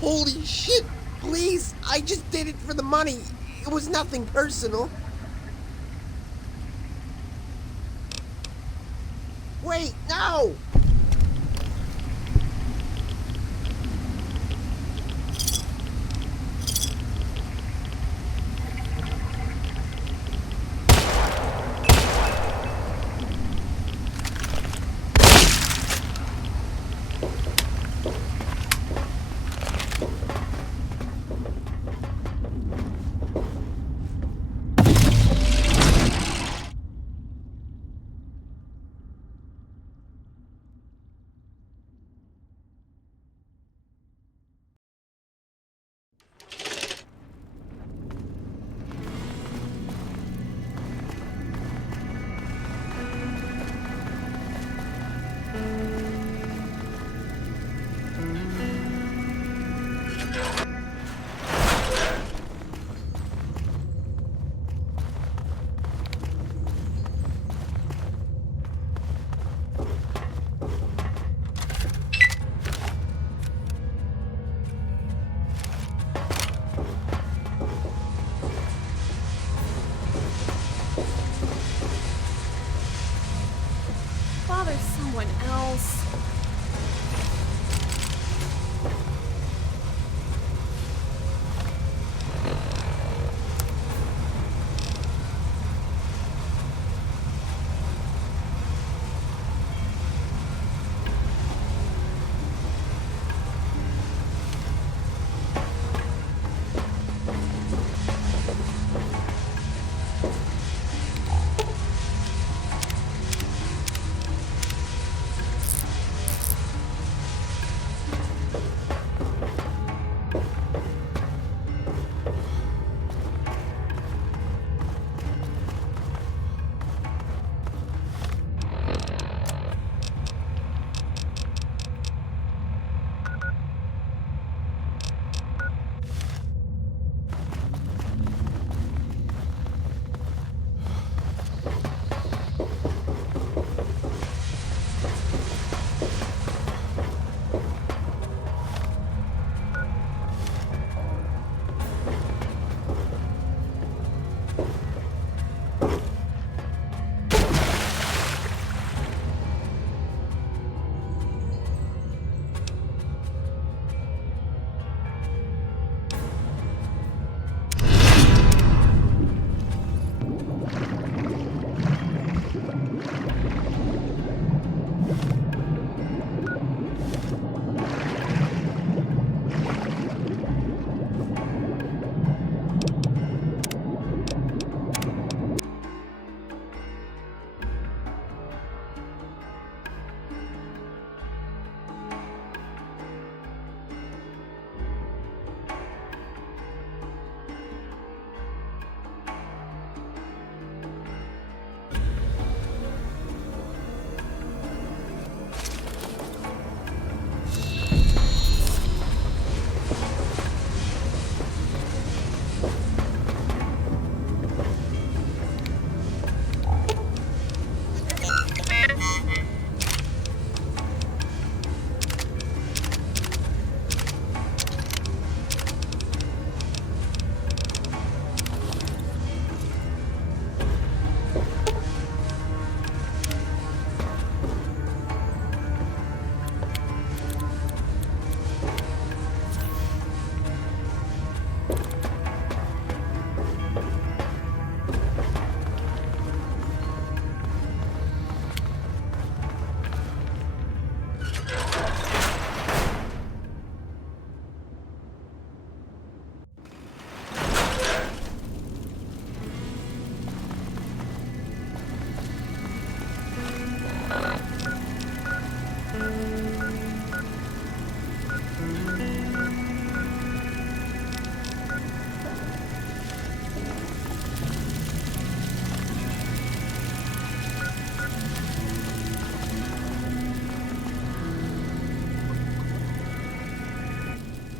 Holy shit! Please, I just did it for the money. It was nothing personal. Wait, no! Bother someone else.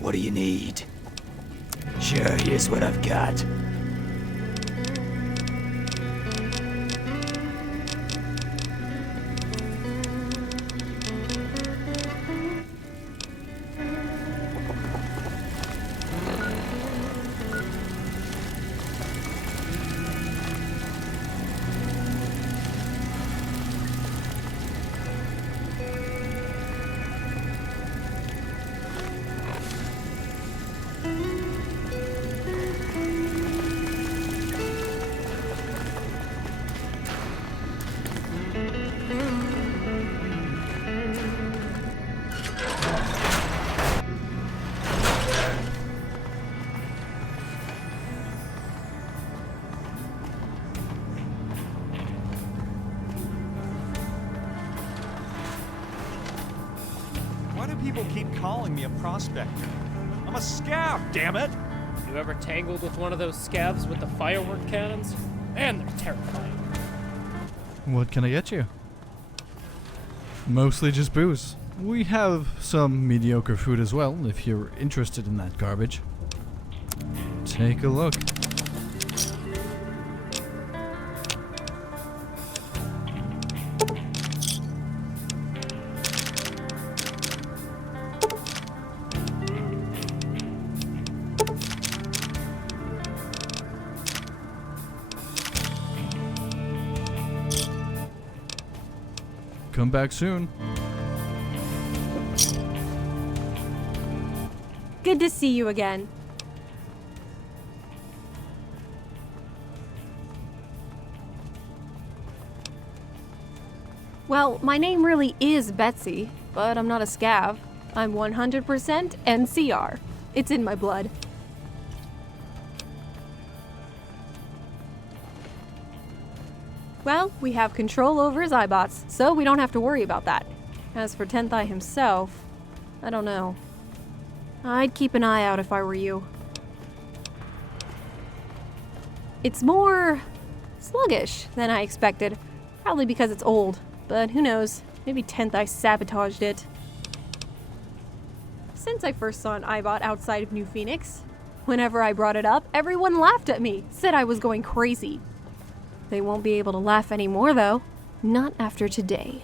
What do you need? Sure, here's what I've got. Why do people keep calling me a prospector? I'm a scav, damn it! You ever tangled with one of those scavs with the firework cannons? Man, they're terrifying. What can I get you? Mostly just booze. We have some mediocre food as well, if you're interested in that garbage. Take a look. Come back soon. Good to see you again. Well, my name really is Betsy, but I'm not a scav. I'm 100% NCR. It's in my blood. Well, we have control over his Eyebots, so we don't have to worry about that. As for 10th Eye himself, I don't know. I'd keep an eye out if I were you. It's more sluggish than I expected, probably because it's old, but who knows, maybe 10th Eye sabotaged it. Since I first saw an Eyebot outside of New Phoenix, whenever I brought it up, everyone laughed at me, said I was going crazy. They won't be able to laugh anymore, though. Not after today.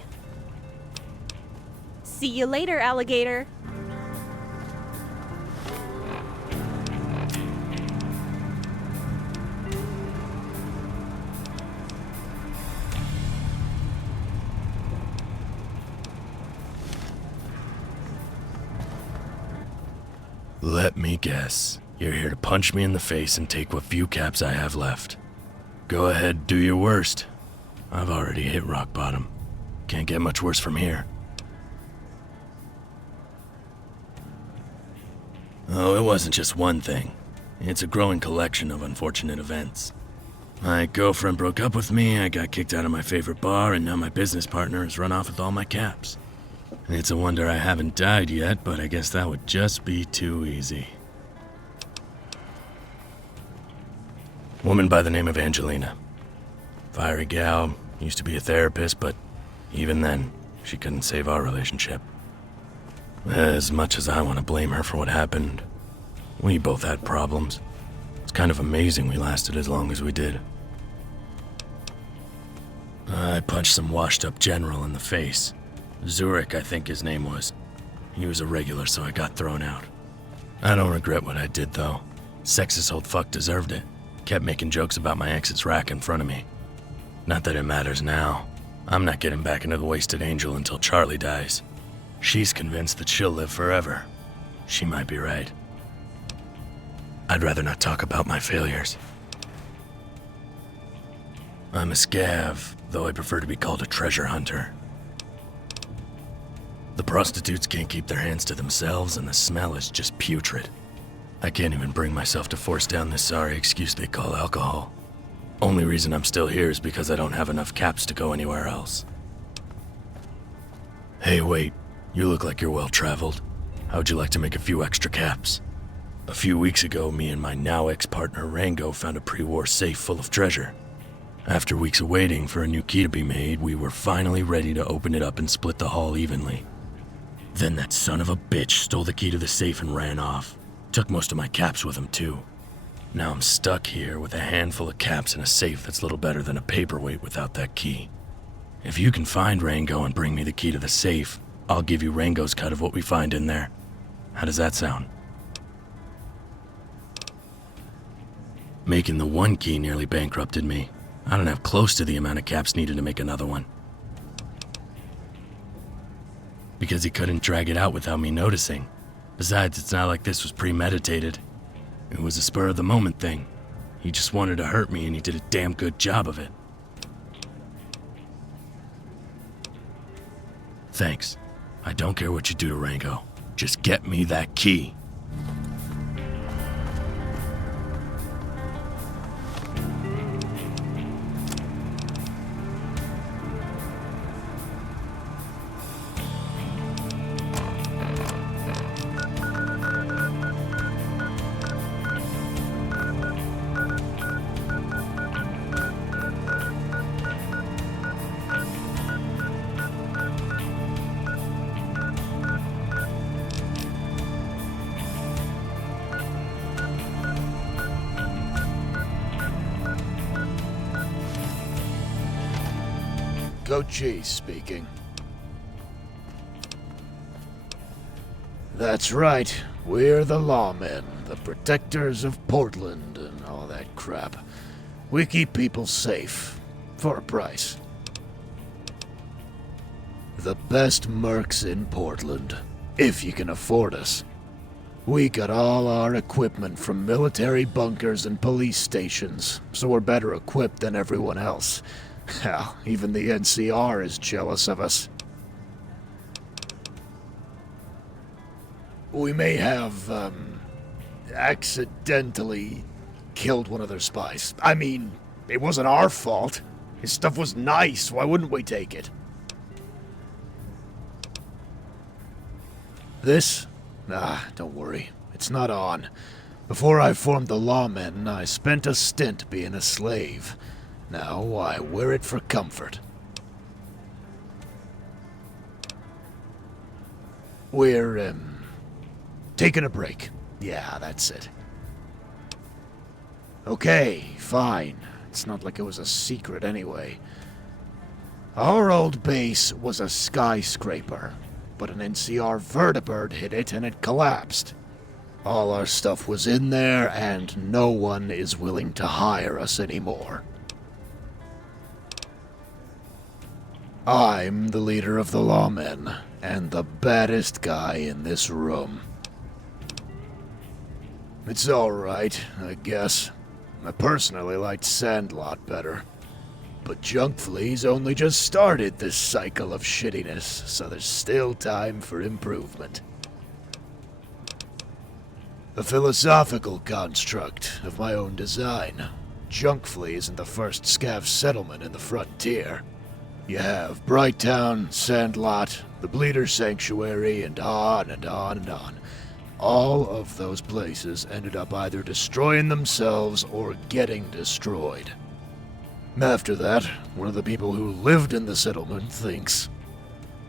See you later, alligator. Let me guess. You're here to punch me in the face and take what few caps I have left. Go ahead, do your worst. I've already hit rock bottom. Can't get much worse from here. Oh, it wasn't just one thing. It's a growing collection of unfortunate events. My girlfriend broke up with me, I got kicked out of my favorite bar, and now my business partner has run off with all my caps. It's a wonder I haven't died yet, but I guess that would just be too easy. Woman by the name of Angelina. Fiery gal, used to be a therapist, but even then, she couldn't save our relationship. As much as I want to blame her for what happened, we both had problems. It's kind of amazing we lasted as long as we did. I punched some washed-up general in the face. Zurich, I think his name was. He was a regular, so I got thrown out. I don't regret what I did, though. Sexist old fuck deserved it. Kept making jokes about my ex's rack in front of me. Not that it matters now. I'm not getting back into the Wasted Angel until Charlie dies. She's convinced that she'll live forever. She might be right. I'd rather not talk about my failures. I'm a scav, though I prefer to be called a treasure hunter. The prostitutes can't keep their hands to themselves, and the smell is just putrid. I can't even bring myself to force down this sorry excuse they call alcohol. Only reason I'm still here is because I don't have enough caps to go anywhere else. Hey, wait. You look like you're well-traveled. How'd you like to make a few extra caps? A few weeks ago, me and my now ex-partner Rango found a pre-war safe full of treasure. After weeks of waiting for a new key to be made, we were finally ready to open it up and split the haul evenly. Then that son of a bitch stole the key to the safe and ran off. Took most of my caps with him, too. Now I'm stuck here with a handful of caps in a safe that's little better than a paperweight without that key. If you can find Rango and bring me the key to the safe, I'll give you Rango's cut of what we find in there. How does that sound? Making the one key nearly bankrupted me. I don't have close to the amount of caps needed to make another one. Because he couldn't drag it out without me noticing. Besides, it's not like this was premeditated. It was a spur-of-the-moment thing. He just wanted to hurt me, and he did a damn good job of it. Thanks. I don't care what you do to Rango. Just get me that key. Coach speaking. That's right. We're the lawmen, the protectors of Portland and all that crap. We keep people safe. For a price. The best mercs in Portland. If you can afford us. We got all our equipment from military bunkers and police stations, so we're better equipped than everyone else. Hell, even the NCR is jealous of us. We may have, accidentally killed one of their spies. I mean, it wasn't our fault. His stuff was nice, why wouldn't we take it? This? Nah, don't worry. It's not on. Before I formed the lawmen, I spent a stint being a slave. Now I wear it for comfort. We're, taking a break. Yeah, that's it. Okay, fine. It's not like it was a secret anyway. Our old base was a skyscraper, but an NCR vertibird hit it and it collapsed. All our stuff was in there and no one is willing to hire us anymore. I'm the leader of the lawmen, and the baddest guy in this room. It's alright, I guess. I personally liked Sandlot better. But Junk Flea's only just started this cycle of shittiness, so there's still time for improvement. A philosophical construct of my own design. Junk Flea isn't the first scav settlement in the frontier. You have Brighttown, Sandlot, the Bleeder Sanctuary, and on and on and on. All of those places ended up either destroying themselves or getting destroyed. After that, one of the people who lived in the settlement thinks,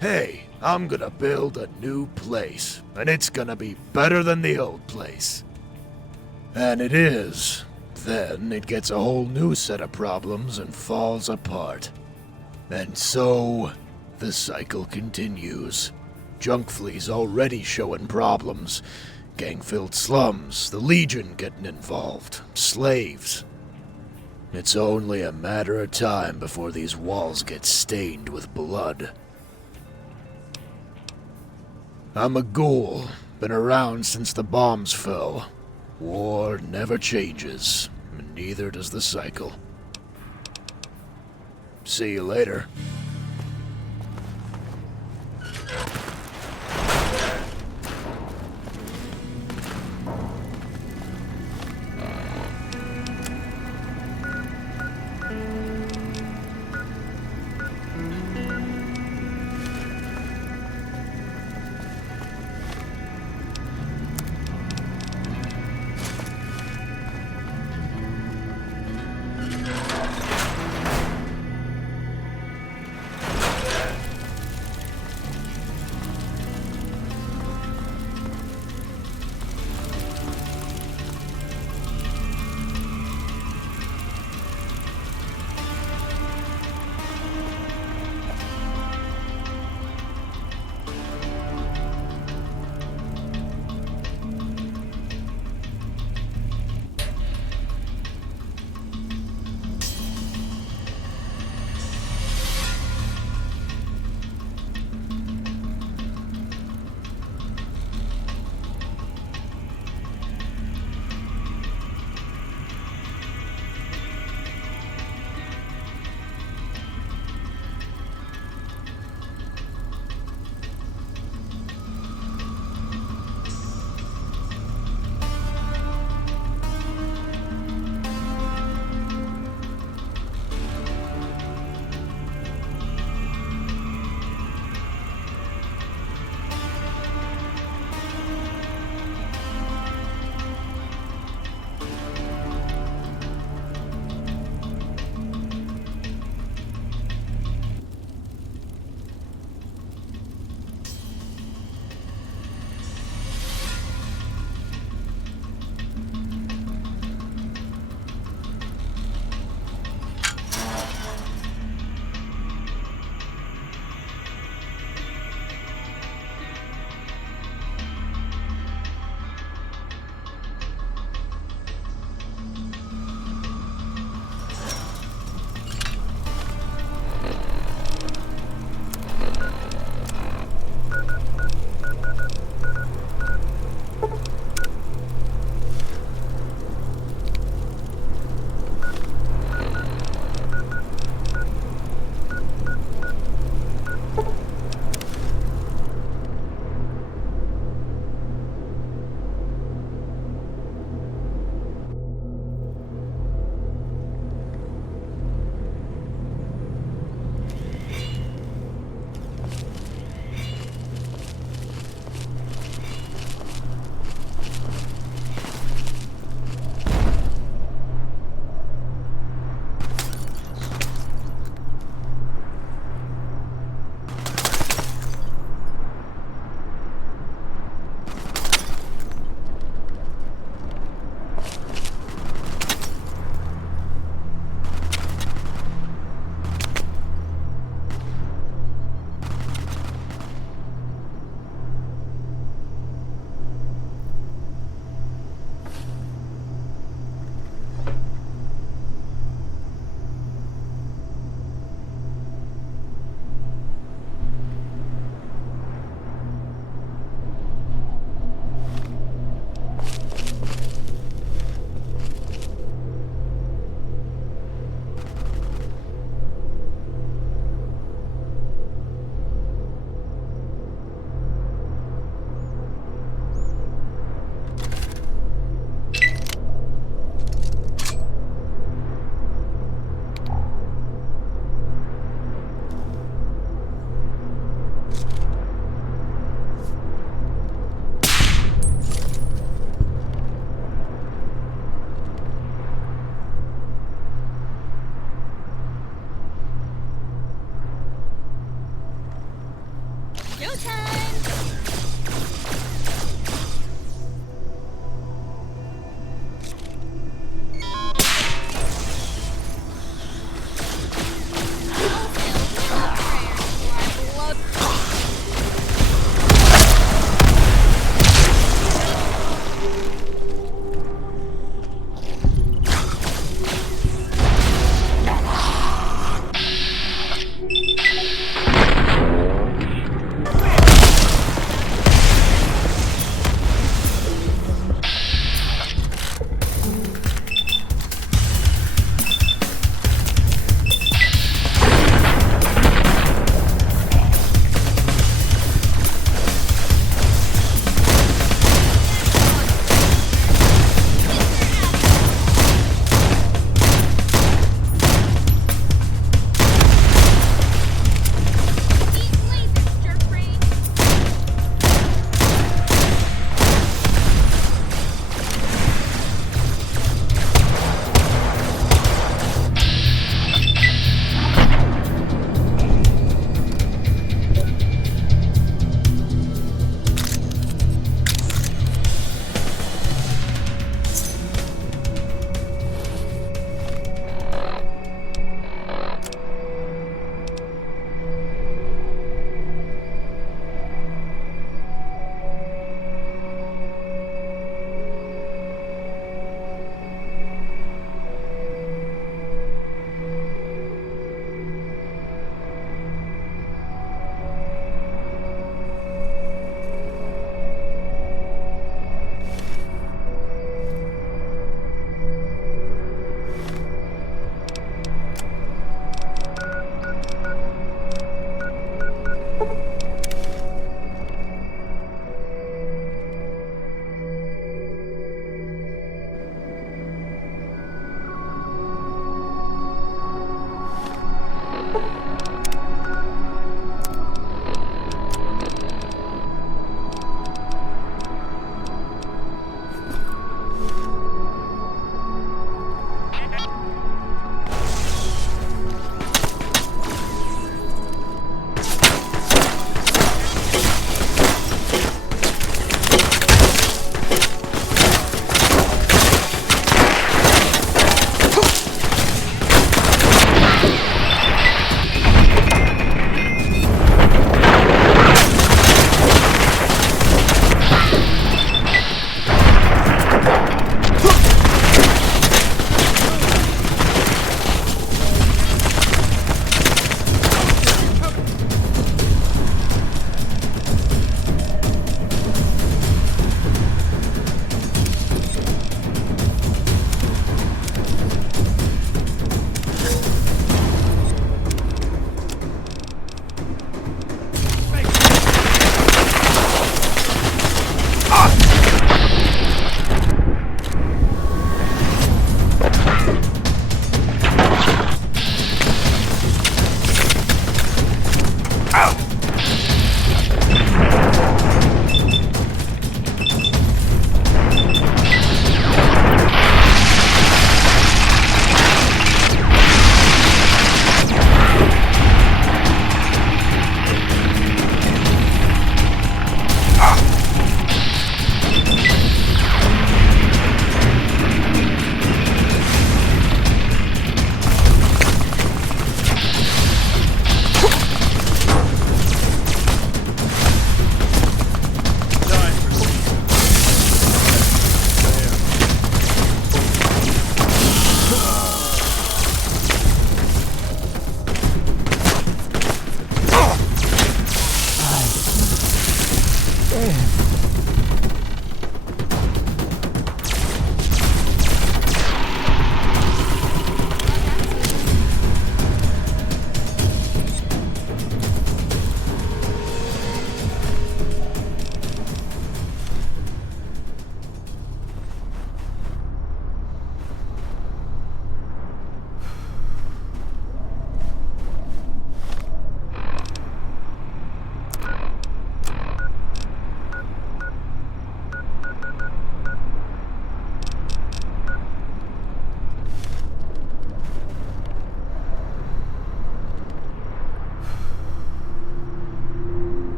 hey, I'm gonna build a new place, and it's gonna be better than the old place. And it is. Then it gets a whole new set of problems and falls apart. And so, the cycle continues. Junk Flea's already showing problems. Gang-filled slums, the Legion getting involved, slaves. It's only a matter of time before these walls get stained with blood. I'm a ghoul, been around since the bombs fell. War never changes, and neither does the cycle. See you later.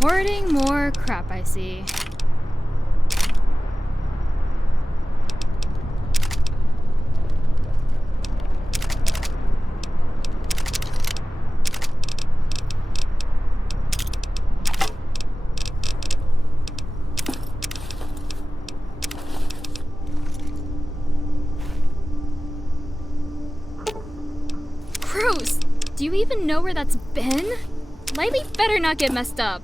Hoarding more crap, I see. Gross! Do you even know where that's been? Lightly better not get messed up.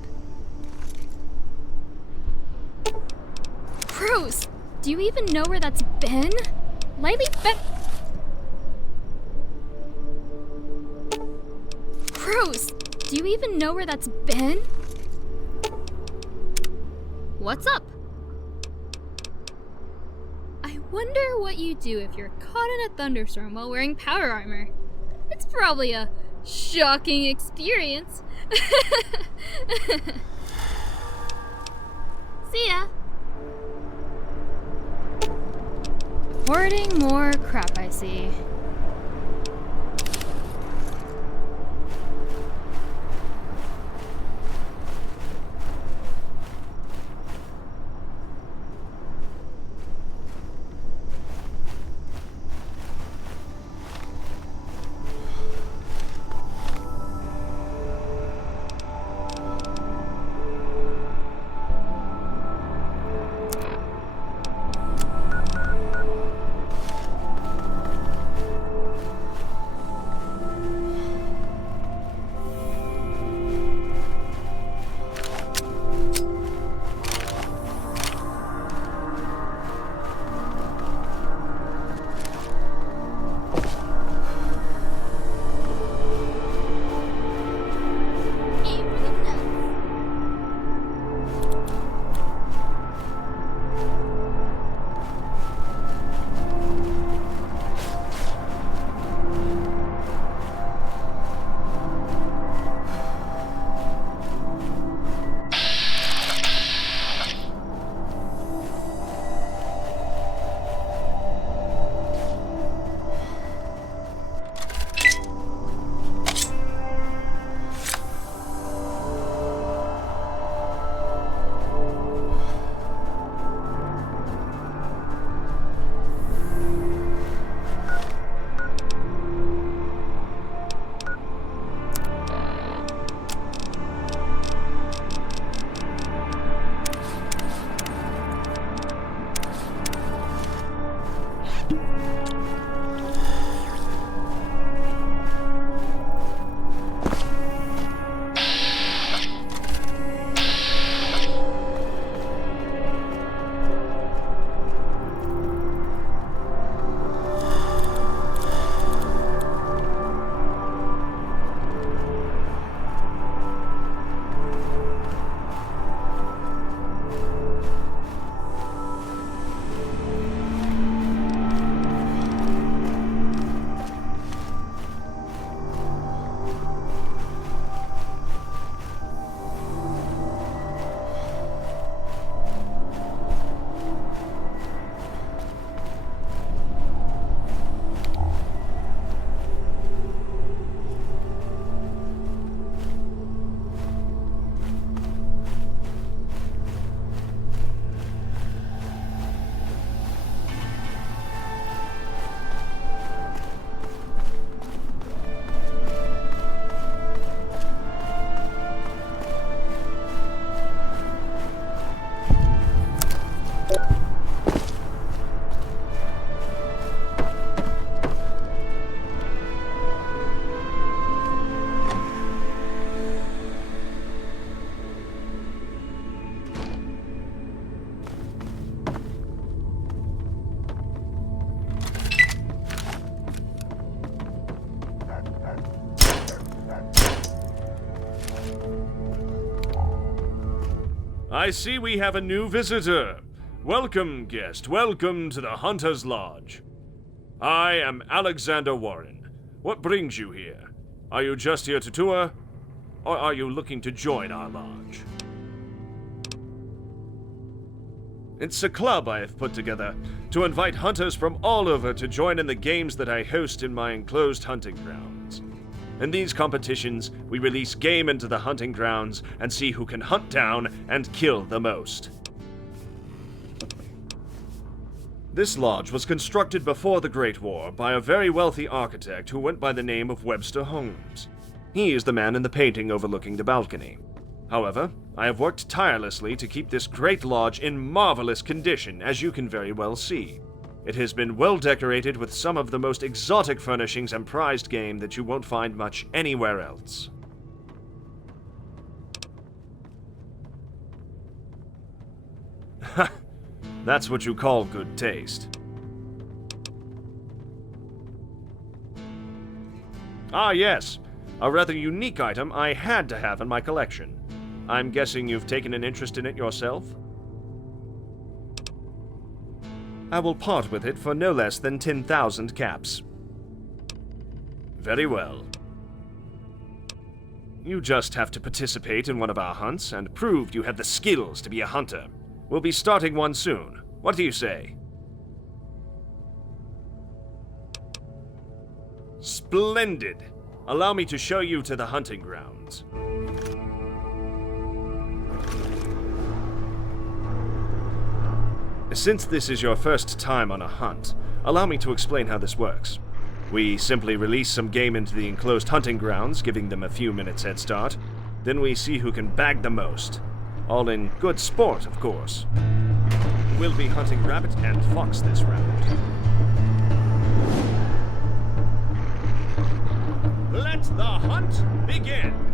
Gross! Do you even know where that's been? Lightly Gross! Do you even know where that's been? What's up? I wonder what you do if you're caught in a thunderstorm while wearing power armor. It's probably a shocking experience. See ya. Hoarding more crap, I see. I see we have a new visitor. Welcome, guest. Welcome to the Hunter's Lodge. I am Alexander Warren. What brings you here? Are you just here to tour? Or are you looking to join our lodge? It's a club I have put together to invite hunters from all over to join in the games that I host in my enclosed hunting grounds. competitions. In these competitions, we release game into the hunting grounds and see who can hunt down and kill the most. This lodge was constructed before the Great War by a very wealthy architect who went by the name of Webster Holmes. He is the man in the painting overlooking the balcony. However, I have worked tirelessly to keep this great lodge in marvelous condition, as you can very well see. It has been well decorated with some of the most exotic furnishings and prized game that you won't find much anywhere else. That's what you call good taste. Ah yes, a rather unique item I had to have in my collection. I'm guessing you've taken an interest in it yourself? I will part with it for no less than 10,000 caps. Very well. You just have to participate in one of our hunts and prove you have the skills to be a hunter. We'll be starting one soon. What do you say? Splendid! Allow me to show you to the hunting grounds. Since this is your first time on a hunt, allow me to explain how this works. We simply release some game into the enclosed hunting grounds, giving them a few minutes head start. Then we see who can bag the most. All in good sport, of course. We'll be hunting rabbit and fox this round. Let the hunt begin!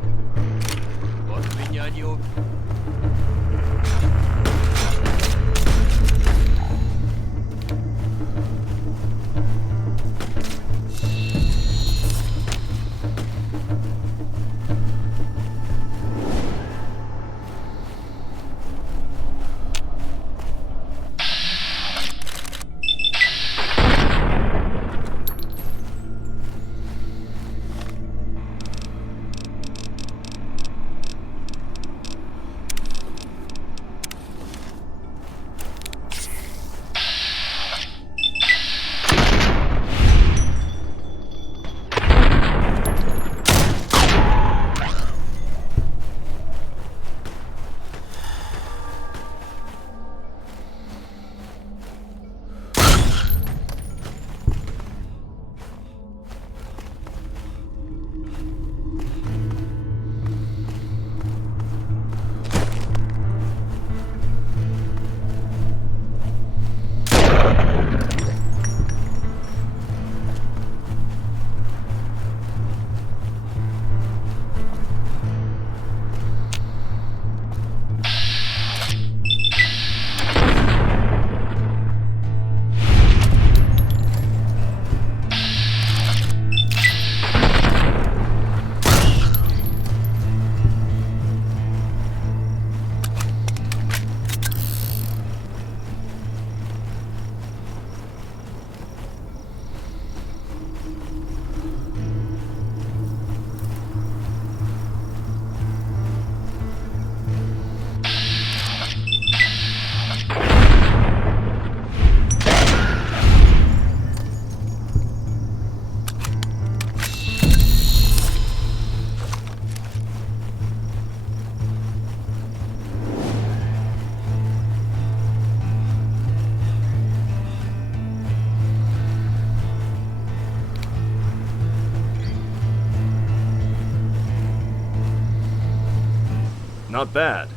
Not bad.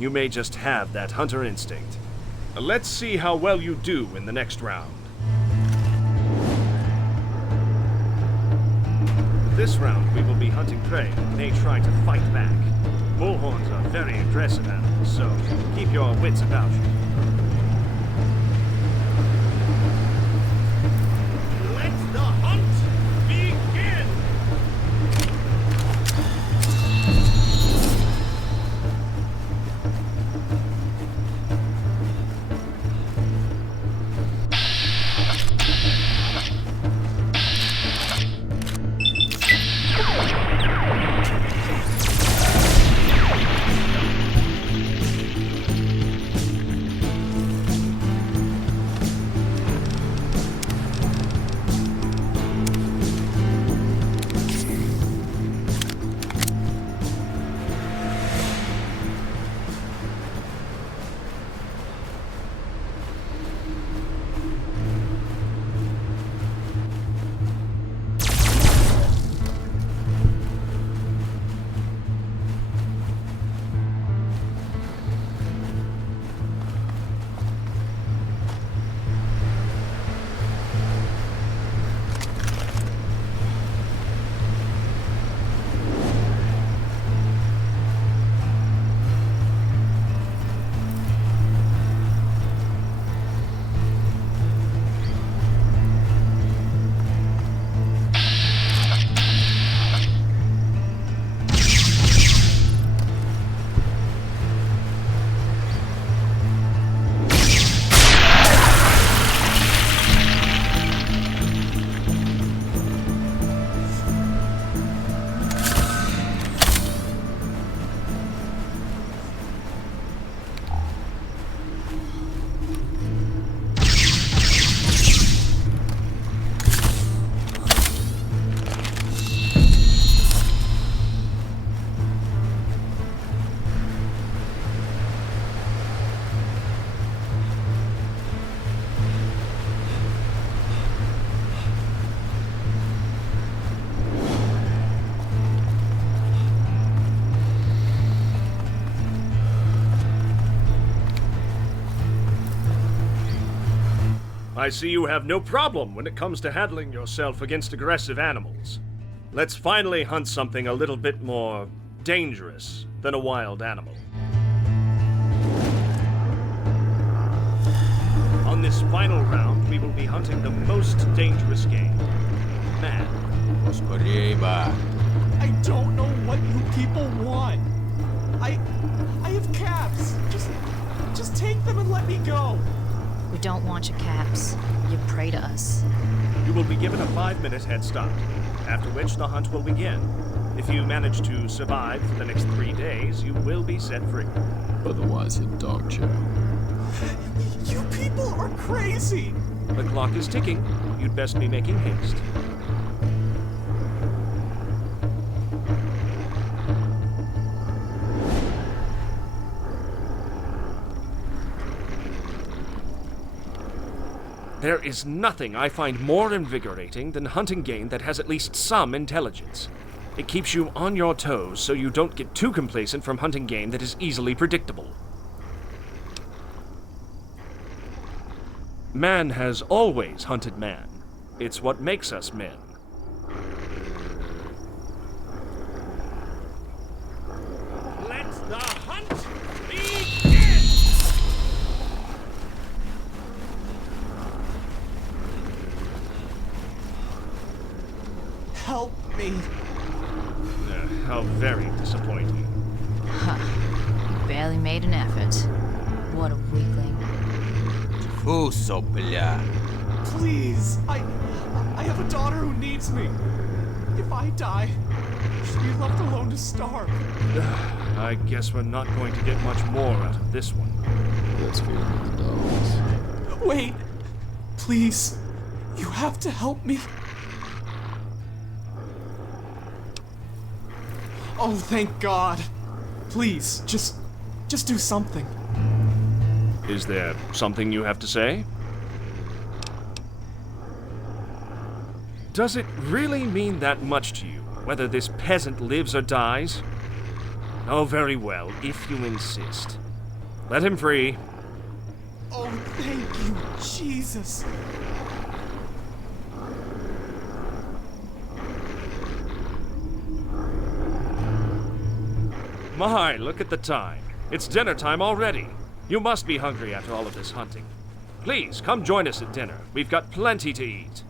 You may just have that hunter instinct. Let's see how well you do in the next round. This round we will be hunting prey and may try to fight back. Bullhorns are very aggressive animals, so keep your wits about you. Let the hunt begin! I see you have no problem when it comes to handling yourself against aggressive animals. Let's finally hunt something a little bit more dangerous than a wild animal. On this final round, we will be hunting the most dangerous game, man. I don't know what you people want. I have caps. Just take them and let me go. We don't want your caps. You prey to us. You will be given a 5-minute head start, after which the hunt will begin. If you manage to survive for the next 3 days, you will be set free. Otherwise, hit dog chow. You people are crazy. The clock is ticking. You'd best be making haste. There is nothing I find more invigorating than hunting game that has at least some intelligence. It keeps you on your toes so you don't get too complacent from hunting game that is easily predictable. Man has always hunted man. It's what makes us men. Let the hunt begin! Help me. How very disappointing. Huh. You barely made an effort. What a weakling. Please, I have a daughter who needs me. If I die, she'll be left alone to starve. I guess we're not going to get much more out of this one. Let's feed the dogs. Wait, please, you have to help me. Oh, thank God. Please, just do something. Is there something you have to say? Does it really mean that much to you, whether this peasant lives or dies? Oh, very well, if you insist. Let him free. Oh, thank you, Jesus. My, look at the time. It's dinner time already. You must be hungry after all of this hunting. Please, come join us at dinner. We've got plenty to eat.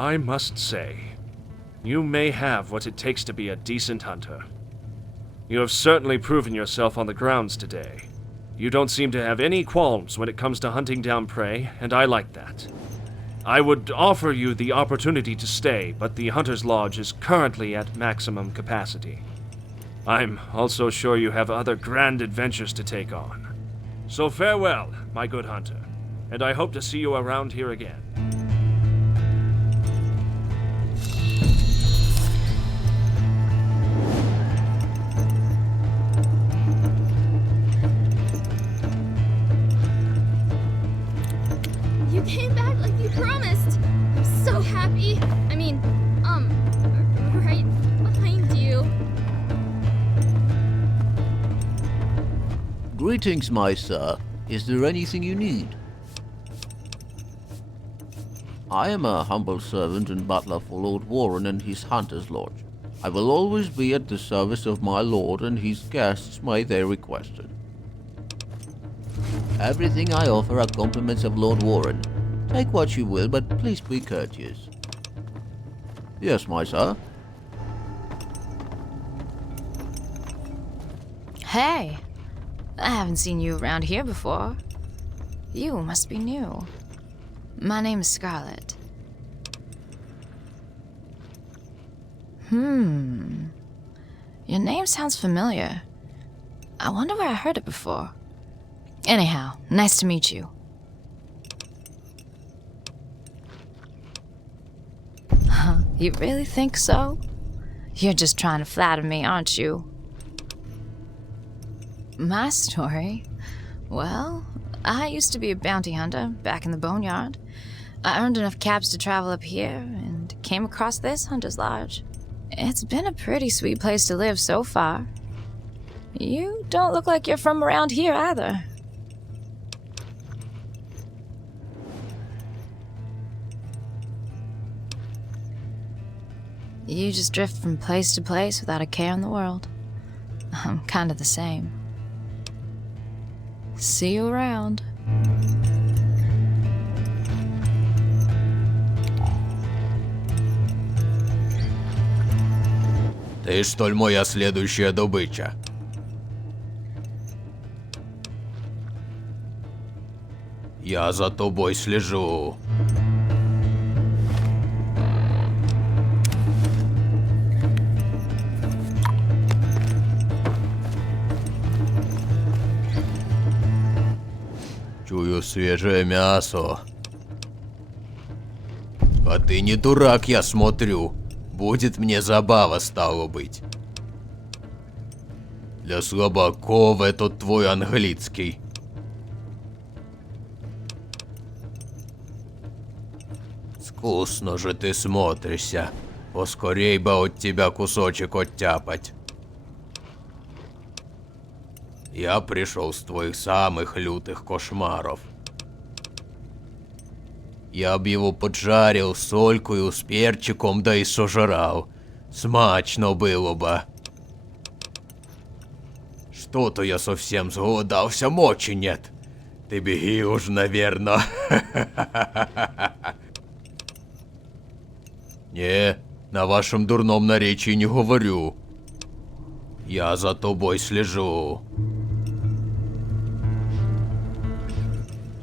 I must say, you may have what it takes to be a decent hunter. You have certainly proven yourself on the grounds today. You don't seem to have any qualms when it comes to hunting down prey, and I like that. I would offer you the opportunity to stay, but the Hunter's Lodge is currently at maximum capacity. I'm also sure you have other grand adventures to take on. So farewell, my good hunter, and I hope to see you around here again. You came back like you promised. I'm so happy. I mean, right behind you. Greetings, my sir. Is there anything you need? I am a humble servant and butler for Lord Warren and his Hunter's Lodge. I will always be at the service of my lord and his guests may they request it. Everything I offer are compliments of Lord Warren. Take what you will, but please be courteous. Yes, my sir. Hey, I haven't seen you around here before. You must be new. My name is Scarlet. Your name sounds familiar. I wonder where I heard it before. Anyhow, nice to meet you. You really think so? You're just trying to flatter me, aren't you? My story? Well, I used to be a bounty hunter back in the boneyard. I earned enough caps to travel up here and came across this Hunter's Lodge. It's been a pretty sweet place to live so far. You don't look like you're from around here either. You just drift from place to place without a care in the world. I'm kind of the same. See you around. Ты, что ли, моя следующая добыча? Я за тобой слежу. Чую свежее мясо. А ты не дурак, я смотрю. Будет мне забава, стало быть. Для слабаков этот твой английский. Вкусно же ты смотришься. Поскорей бы от тебя кусочек оттяпать. Я пришел с твоих самых лютых кошмаров. Я б его поджарил солькою с перчиком, да и сожрал. Смачно было бы. Что-то я совсем сголодался, мочи нет. Ты беги уж, наверное. Не, на вашем дурном наречии не говорю. Я за тобой слежу.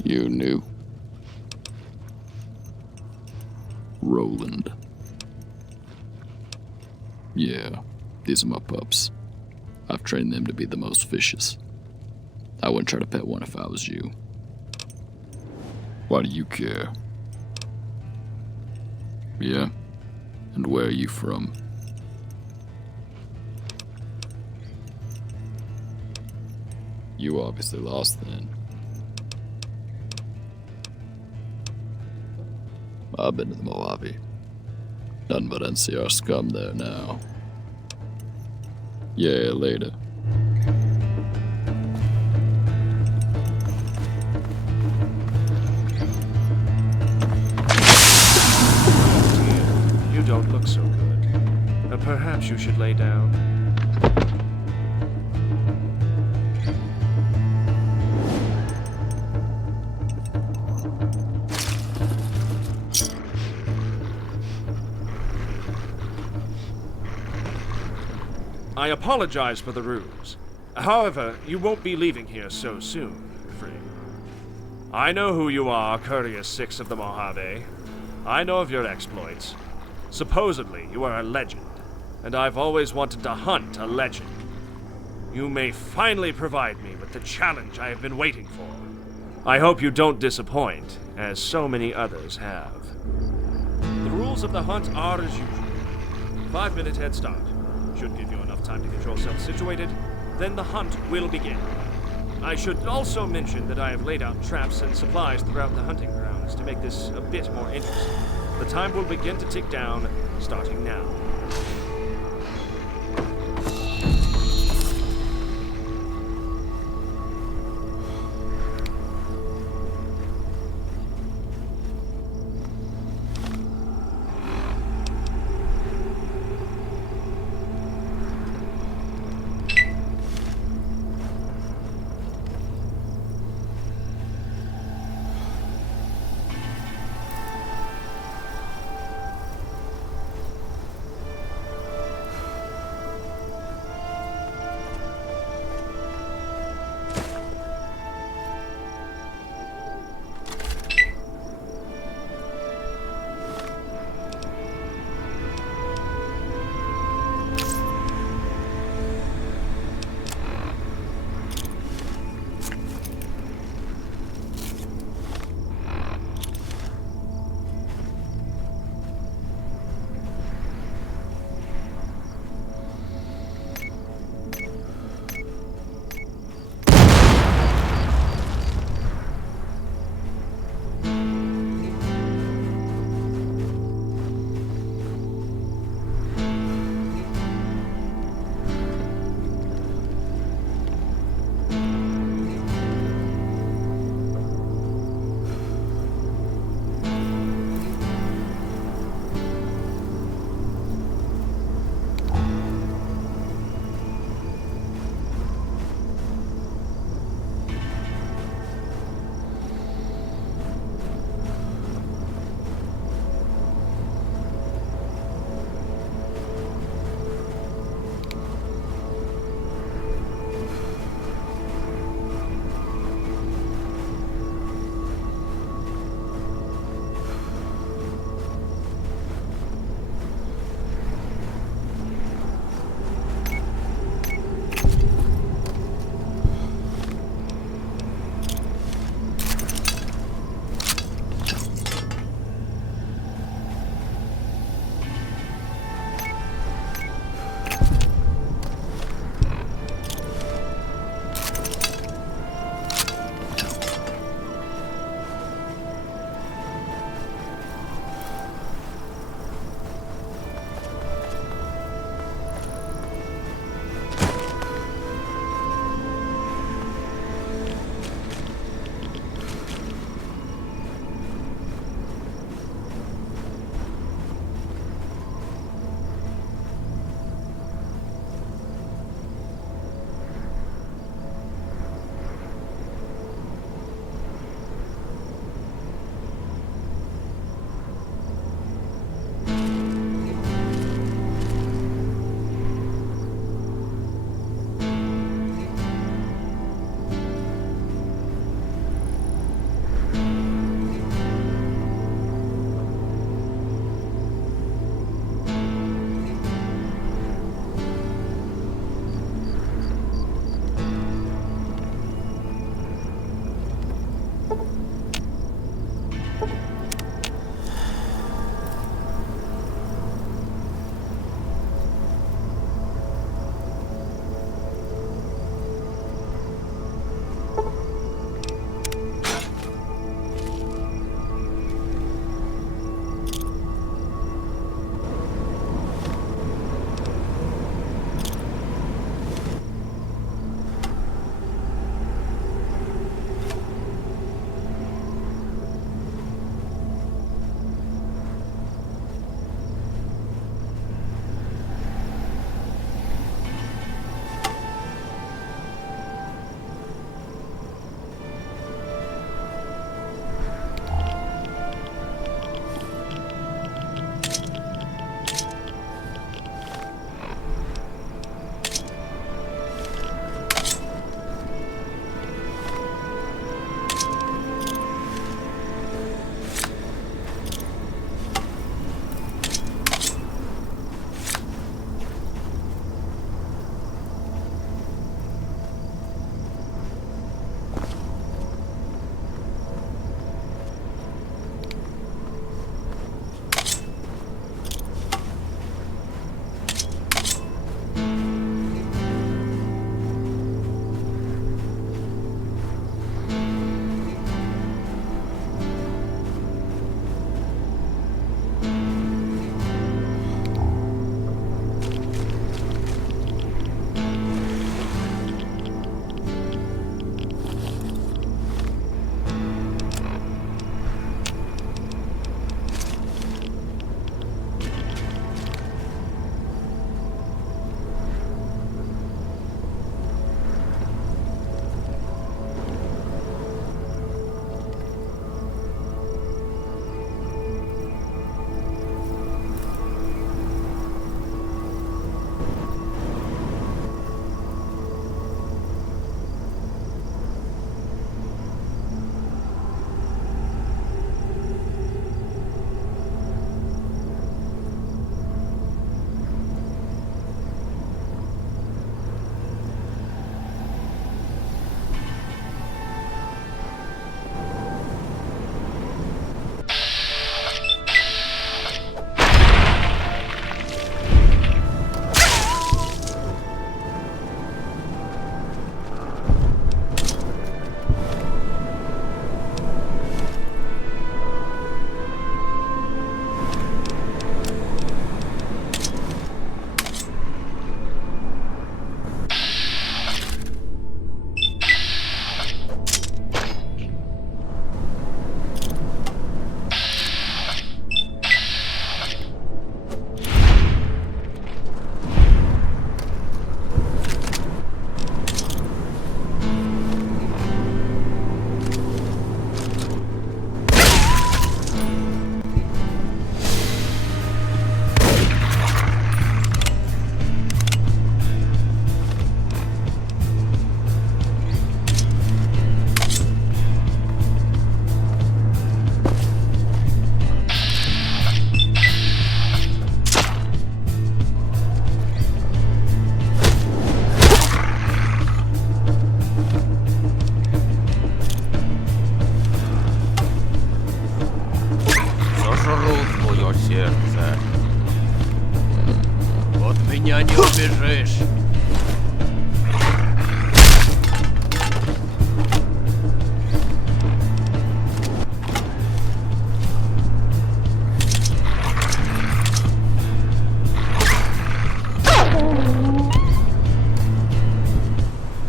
You knew. Roland. Yeah, these are my pups. I've trained them to be the most vicious. I wouldn't try to pet one if I was you. Why do you care? Yeah? And where are you from? You obviously lost then. I've been to the Mojave. Nothing but NCR scum there now. Yeah, later. You don't look so good. Perhaps you should lay down. I apologize for the ruse. However, you won't be leaving here so soon, Free. I know who you are, Courier 6 of the Mojave. I know of your exploits. Supposedly, you are a legend, and I've always wanted to hunt a legend. You may finally provide me with the challenge I have been waiting for. I hope you don't disappoint, as so many others have. The rules of the hunt are as usual. 5-minute head start. Should give you enough time to get yourself situated. Then the hunt will begin. I should also mention that I have laid out traps and supplies throughout the hunting grounds to make this a bit more interesting. The time will begin to tick down, starting now.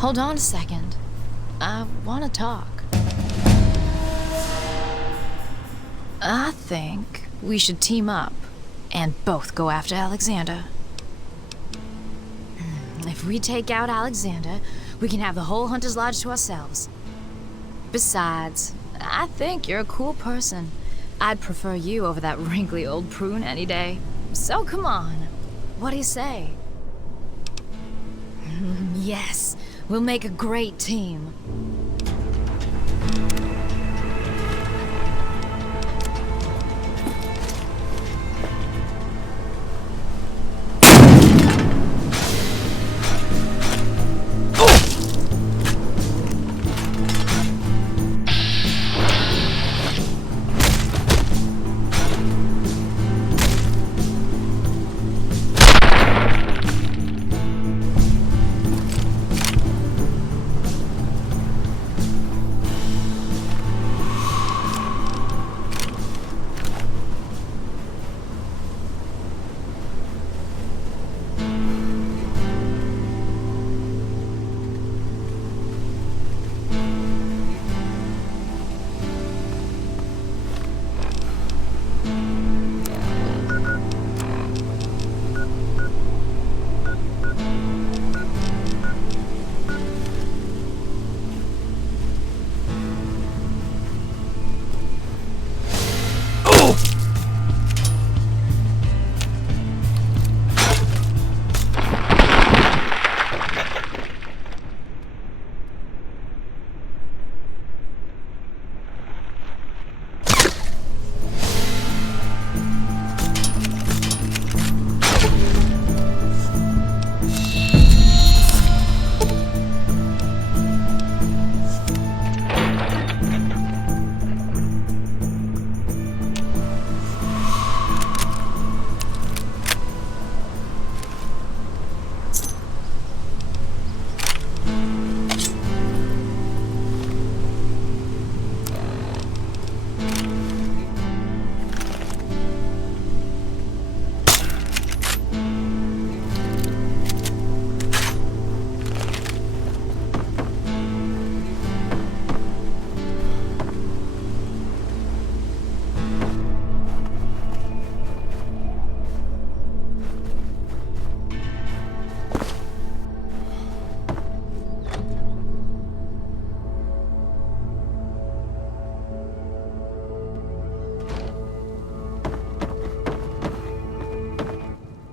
hold on a second. I want to talk. I think we should team up and both go after Alexander. If we take out Alexander, we can have the whole Hunter's Lodge to ourselves. Besides, I think you're a cool person. I'd prefer you over that wrinkly old prune any day. So come on, what do you say? Yes, we'll make a great team.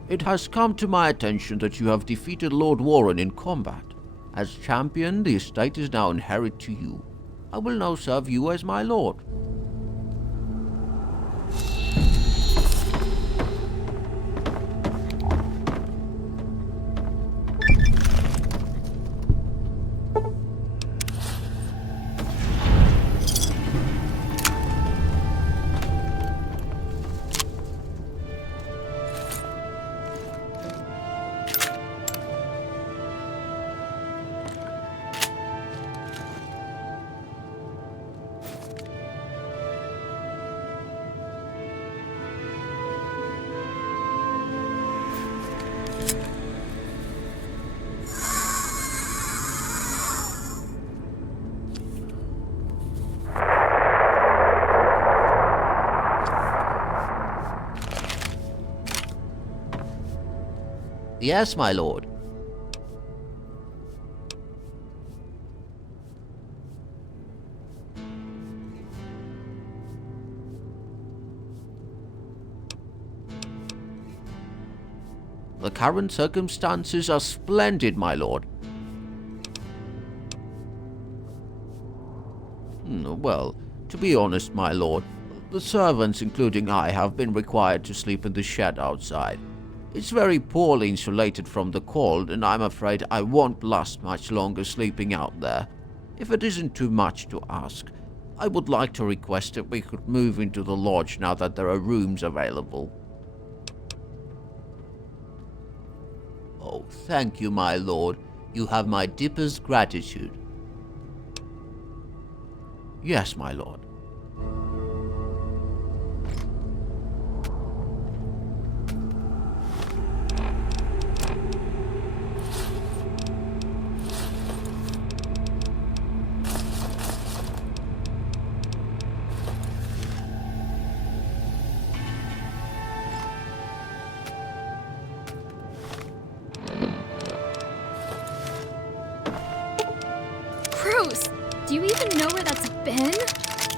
It has come to my attention that you have defeated Lord Warren in combat. As champion, the estate is now inherited to you. I will now serve you as my lord. Yes, my lord. The current circumstances are splendid, my lord. Well, to be honest, my lord, the servants, including I, have been required to sleep in the shed outside. It's very poorly insulated from the cold, and I'm afraid I won't last much longer sleeping out there. If it isn't too much to ask, I would like to request that we could move into the lodge now that there are rooms available. Oh, thank you, my lord. You have my deepest gratitude. Yes, my lord. gross! Do you even know where that's been?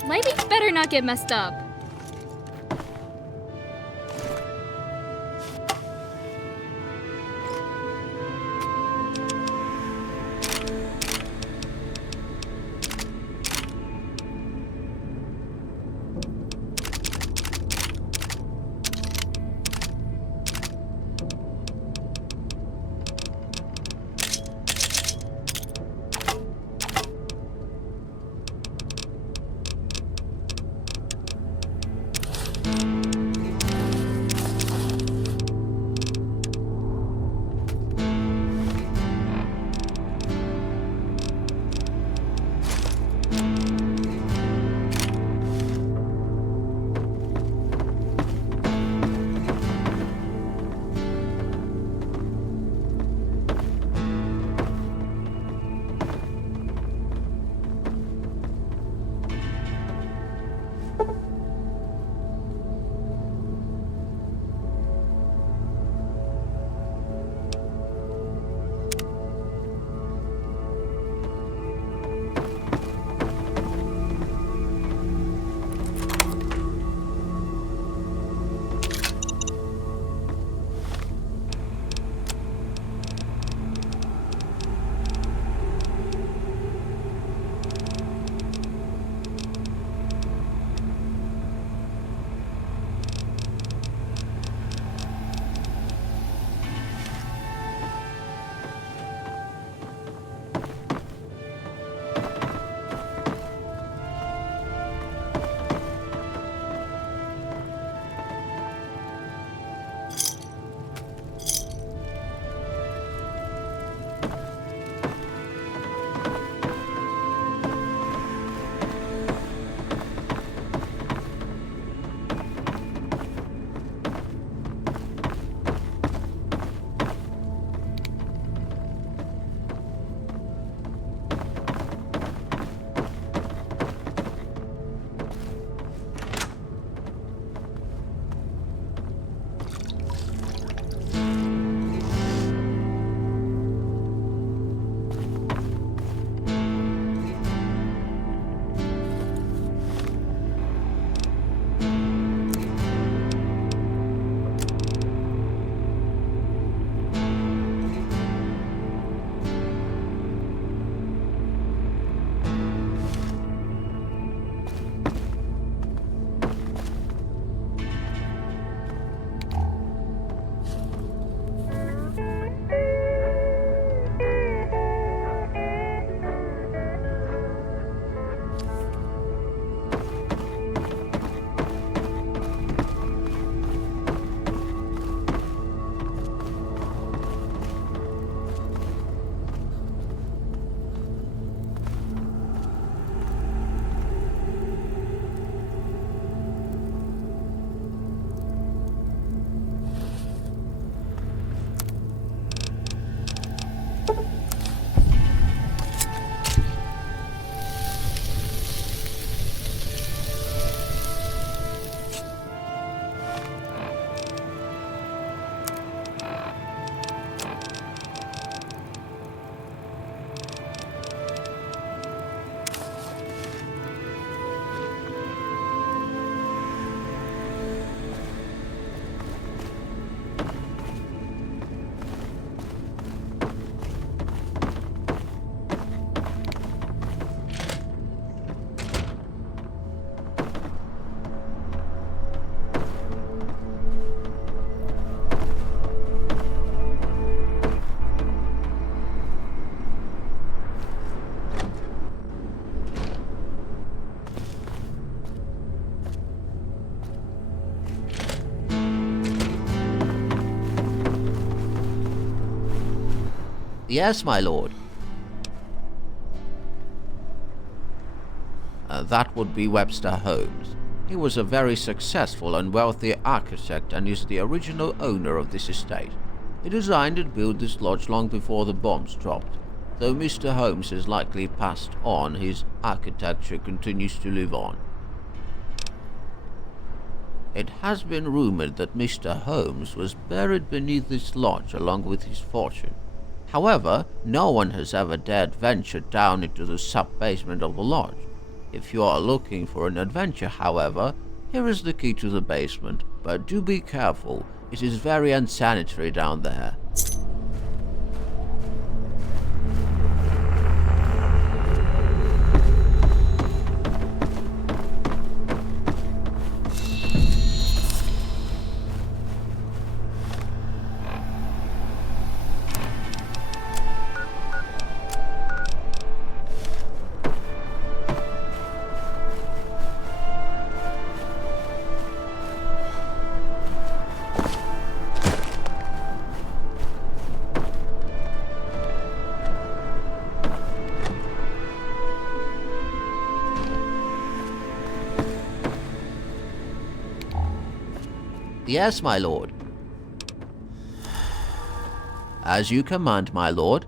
Lighting better not get messed up. Yes, my lord. That would be Webster Holmes. He was a very successful and wealthy architect and is the original owner of this estate. He designed and built this lodge long before the bombs dropped. Though Mr. Holmes has likely passed on, his architecture continues to live on. It has been rumored that Mr. Holmes was buried beneath this lodge along with his fortune. However, no one has ever dared venture down into the sub-basement of the lodge. If you are looking for an adventure, however, here is the key to the basement, but do be careful, it is very unsanitary down there. Yes, my lord. As you command, my lord.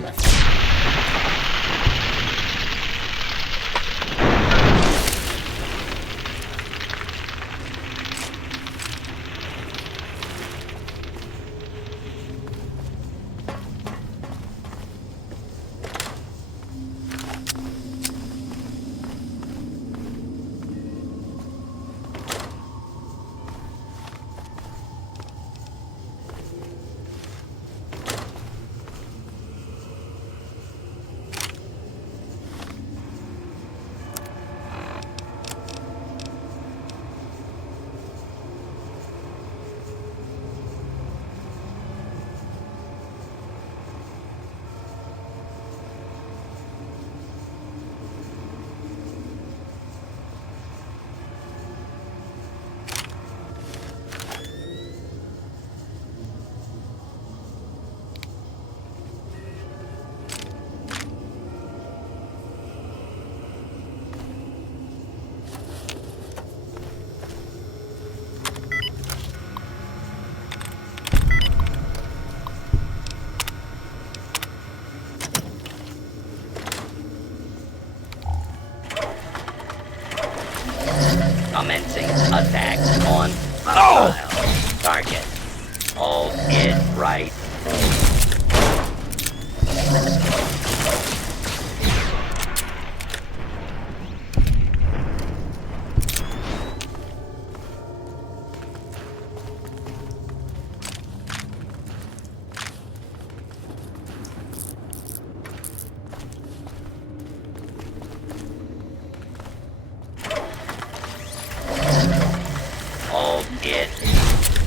time. Commencing attack on hostile target. Hold it right.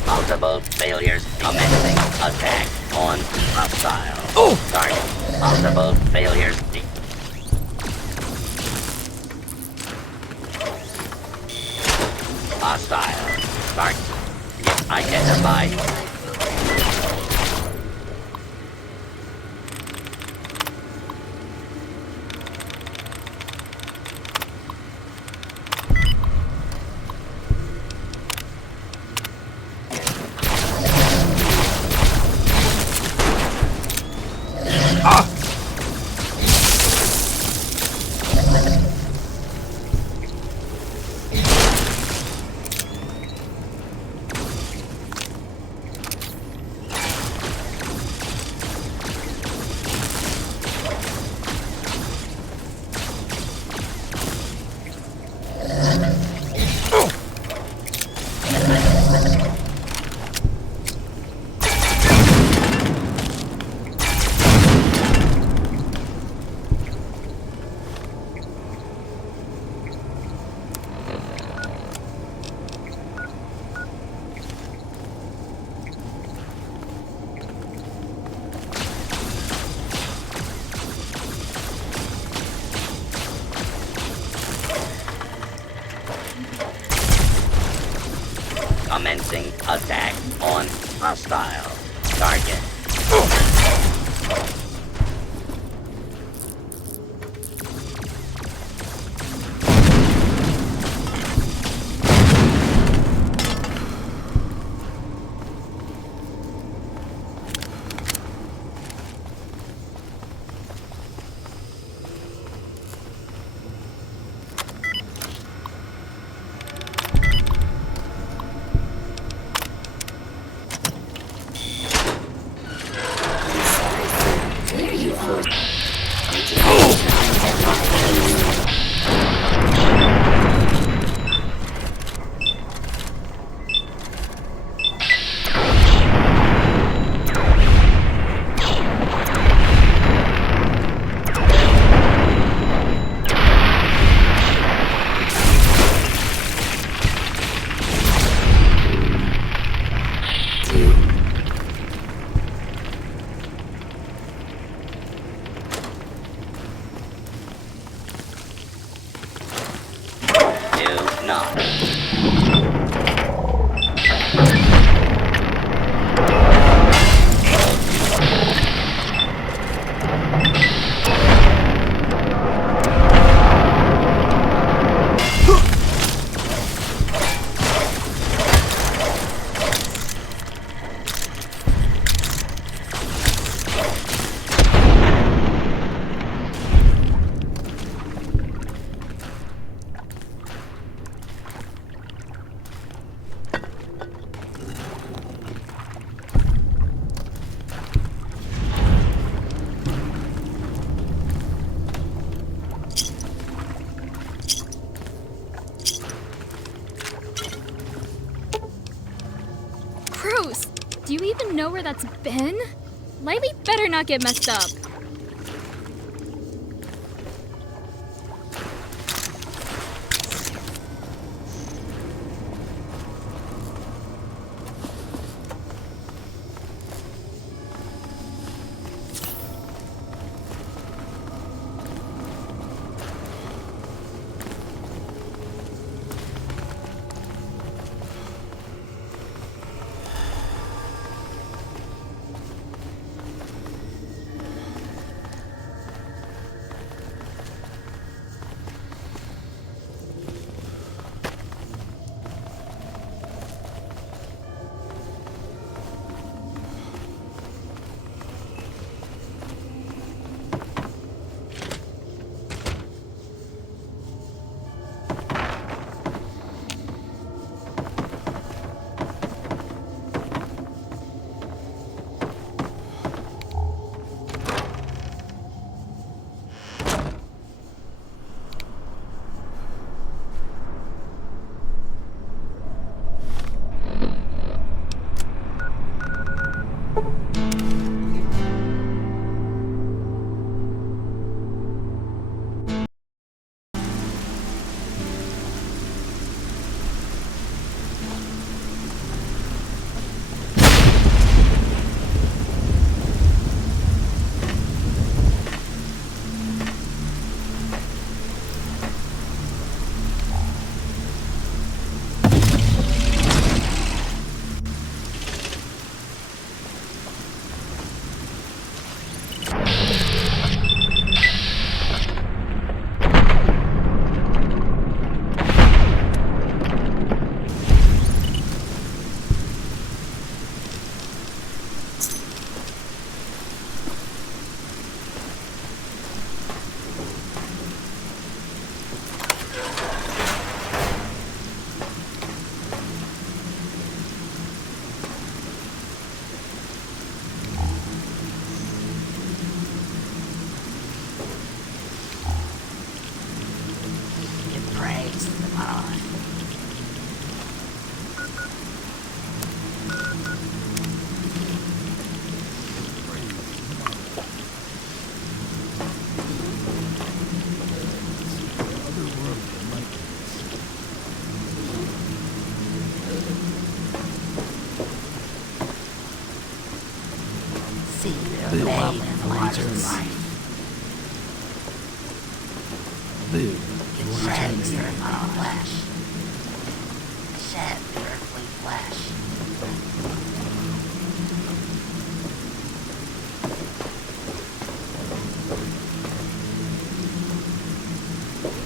Multiple failures. Commencing attack on hostile target. Multiple failures. Hostile target identified. Commencing attack on hostile target. know where that's been? Lightly better not get messed up.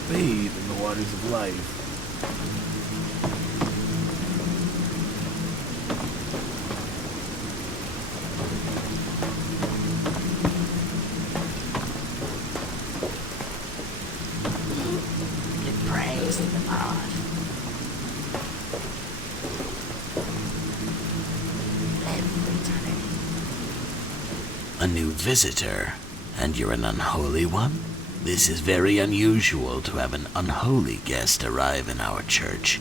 Bathe in the waters of life. Give praise to the God. Live for eternity. A new visitor, and you're an unholy one? This is very unusual to have an unholy guest arrive in our church.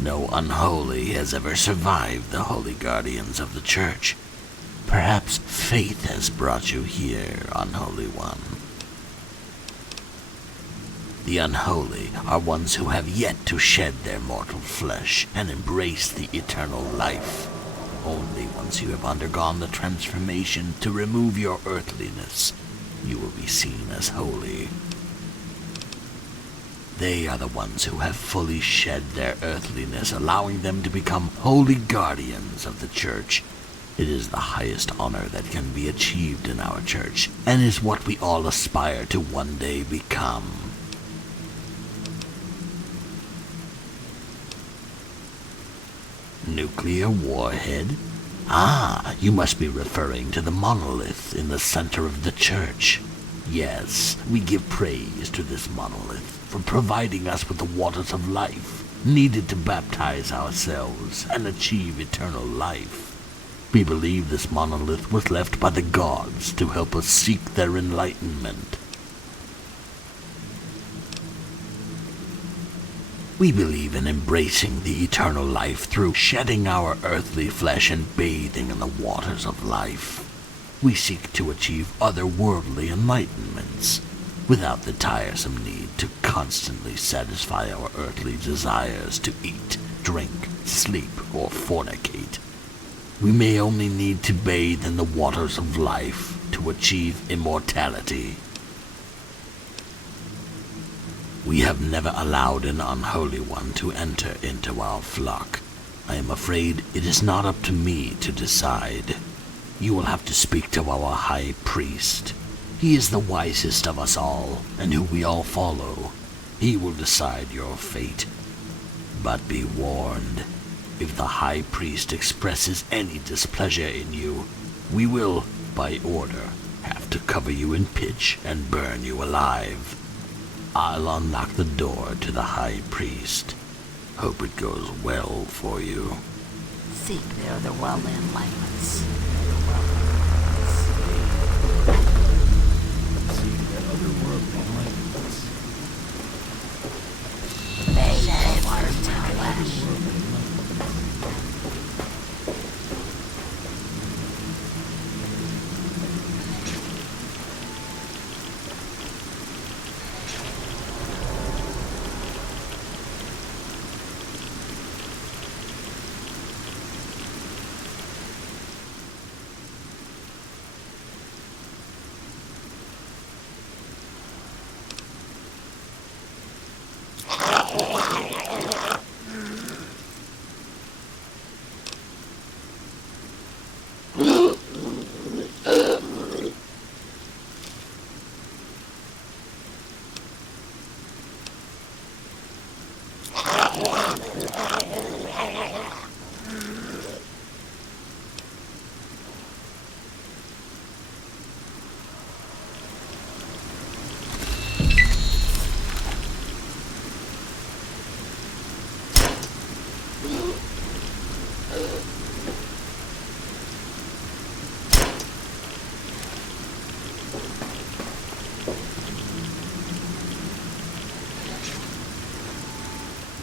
No unholy has ever survived the holy guardians of the church. Perhaps fate has brought you here, unholy one. The unholy are ones who have yet to shed their mortal flesh and embrace the eternal life. Only once you have undergone the transformation to remove your earthliness, you will be seen as holy. They are the ones who have fully shed their earthliness, allowing them to become holy guardians of the church. It is the highest honor that can be achieved in our church, and is what we all aspire to one day become. Nuclear warhead? Ah, you must be referring to the monolith in the center of the church. Yes, we give praise to this monolith for providing us with the waters of life needed to baptize ourselves and achieve eternal life. We believe this monolith was left by the gods to help us seek their enlightenment. We believe in embracing the eternal life through shedding our earthly flesh and bathing in the waters of life. We seek to achieve otherworldly enlightenments without the tiresome need to constantly satisfy our earthly desires to eat, drink, sleep, or fornicate. We may only need to bathe in the waters of life to achieve immortality. We have never allowed an unholy one to enter into our flock. I am afraid it is not up to me to decide. You will have to speak to our high priest. He is the wisest of us all, and who we all follow. He will decide your fate. But be warned, if the high priest expresses any displeasure in you, we will, by order, have to cover you in pitch and burn you alive. I'll unlock the door to the high priest. Hope it goes well for you. Seek the otherworldly enlightenments. They are flesh.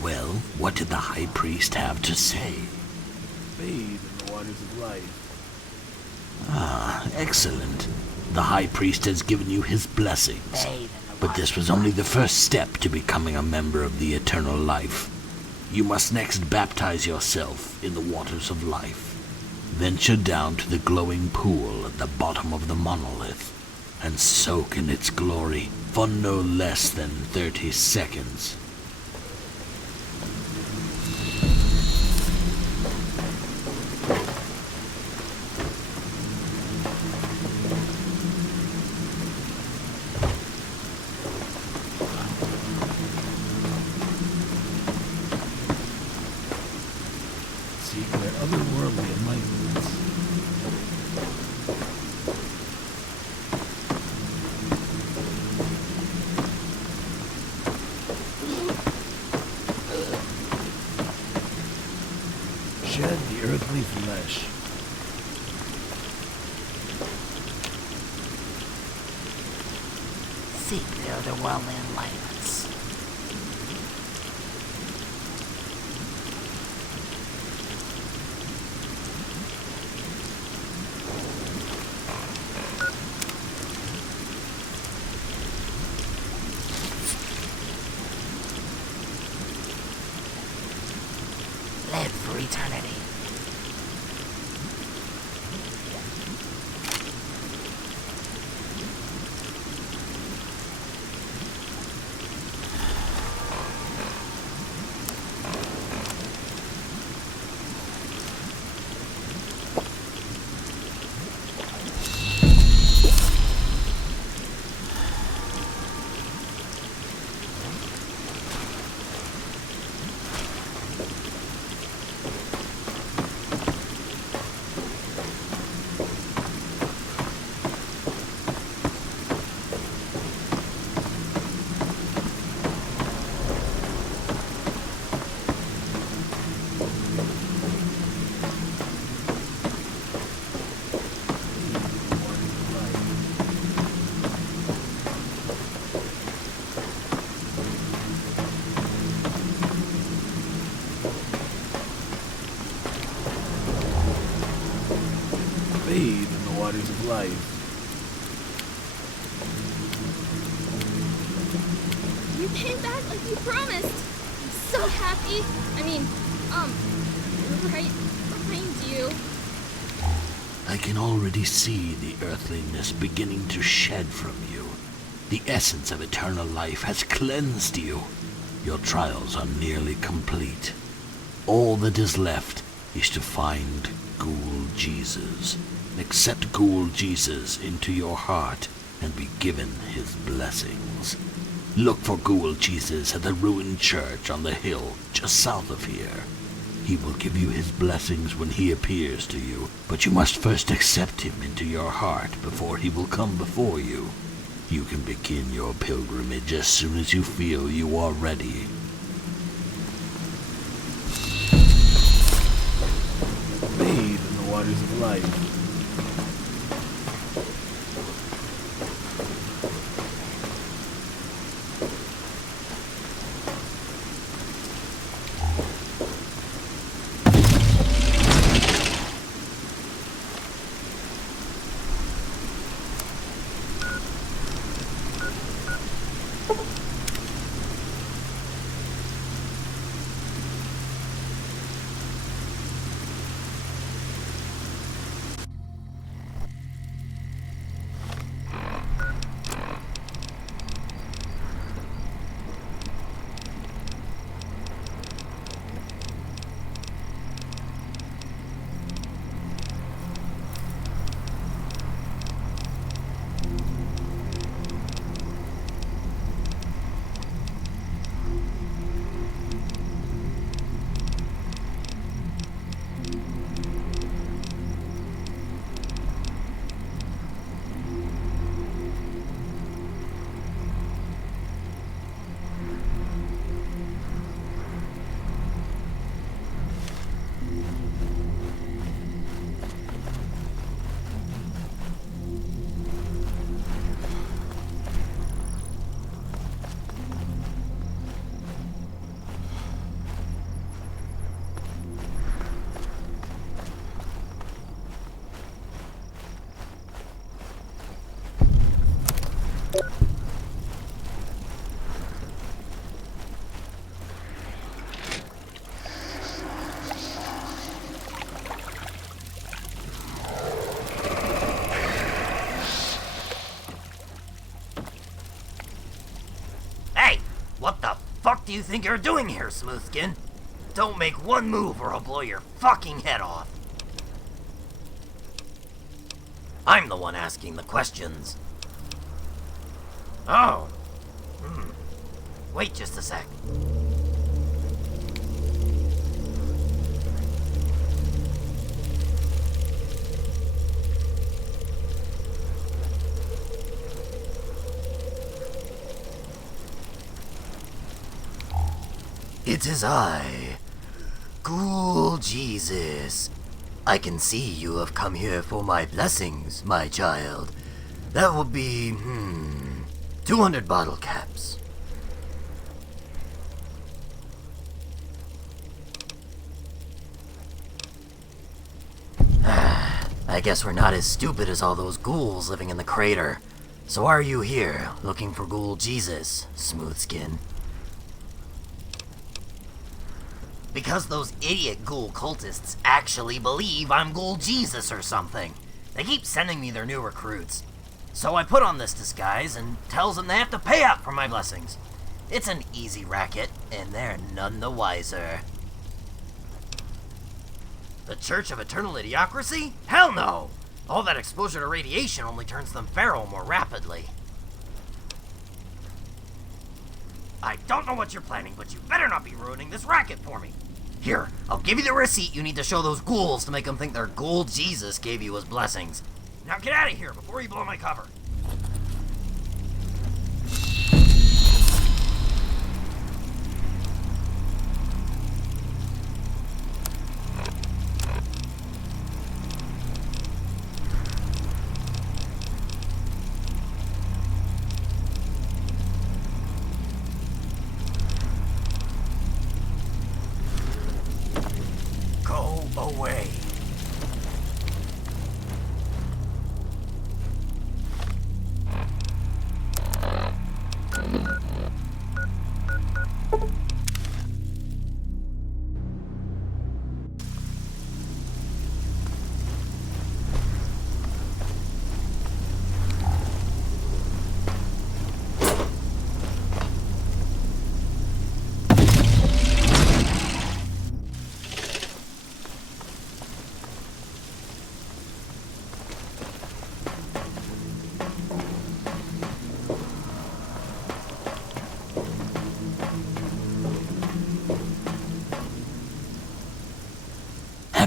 Well, what did the high priest have to say? Bathe in the waters of life. Ah, excellent. The high priest has given you his blessings. But this was only the first step to becoming a member of the eternal life. You must next baptize yourself in the waters of life. Venture down to the glowing pool at the bottom of the monolith and soak in its glory for no less than 30 seconds. Seek their otherworldly enlightenments. Shed the earthly flesh. Seek the otherworldly enlightenments. Live for eternity. waters of life. You came back like you promised. I'm so happy. I mean, right behind you. I can already see the earthliness beginning to shed from you. The essence of eternal life has cleansed you. Your trials are nearly complete. All that is left is to find Ghoul Jesus. Accept Ghoul Jesus into your heart and be given his blessings. Look for Ghoul Jesus at the ruined church on the hill just south of here. He will give you his blessings when he appears to you, but you must first accept him into your heart before he will come before you. You can begin your pilgrimage as soon as you feel you are ready. Bathe in the waters of life. What the fuck do you think you're doing here, Smoothskin? Don't make one move or I'll blow your fucking head off. I'm the one asking the questions. Oh. Wait just a sec. It is I, Ghoul Jesus. I can see you have come here for my blessings, my child. That will be, 200 bottle caps. I guess we're not as stupid as all those ghouls living in the crater. So why are you here, looking for Ghoul Jesus, Smoothskin? Because those idiot ghoul cultists actually believe I'm Ghoul Jesus or something. They keep sending me their new recruits. So I put on this disguise and tells them they have to pay up for my blessings. It's an easy racket, and they're none the wiser. The Church of Eternal Idiocracy? Hell no! All that exposure to radiation only turns them feral more rapidly. I don't know what you're planning, but you better not be ruining this racket for me. Here, I'll give you the receipt you need to show those ghouls to make them think their Ghoul Jesus gave you his blessings. Now get out of here before you blow my cover. Go away.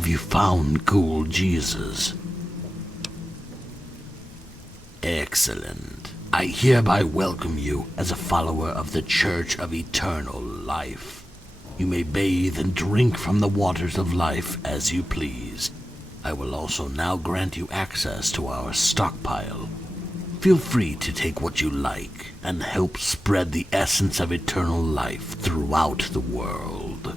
Have you found Ghoul Jesus? Excellent. I hereby welcome you as a follower of the Church of Eternal Life. You may bathe and drink from the waters of life as you please. I will also now grant you access to our stockpile. Feel free to take what you like and help spread the essence of eternal life throughout the world.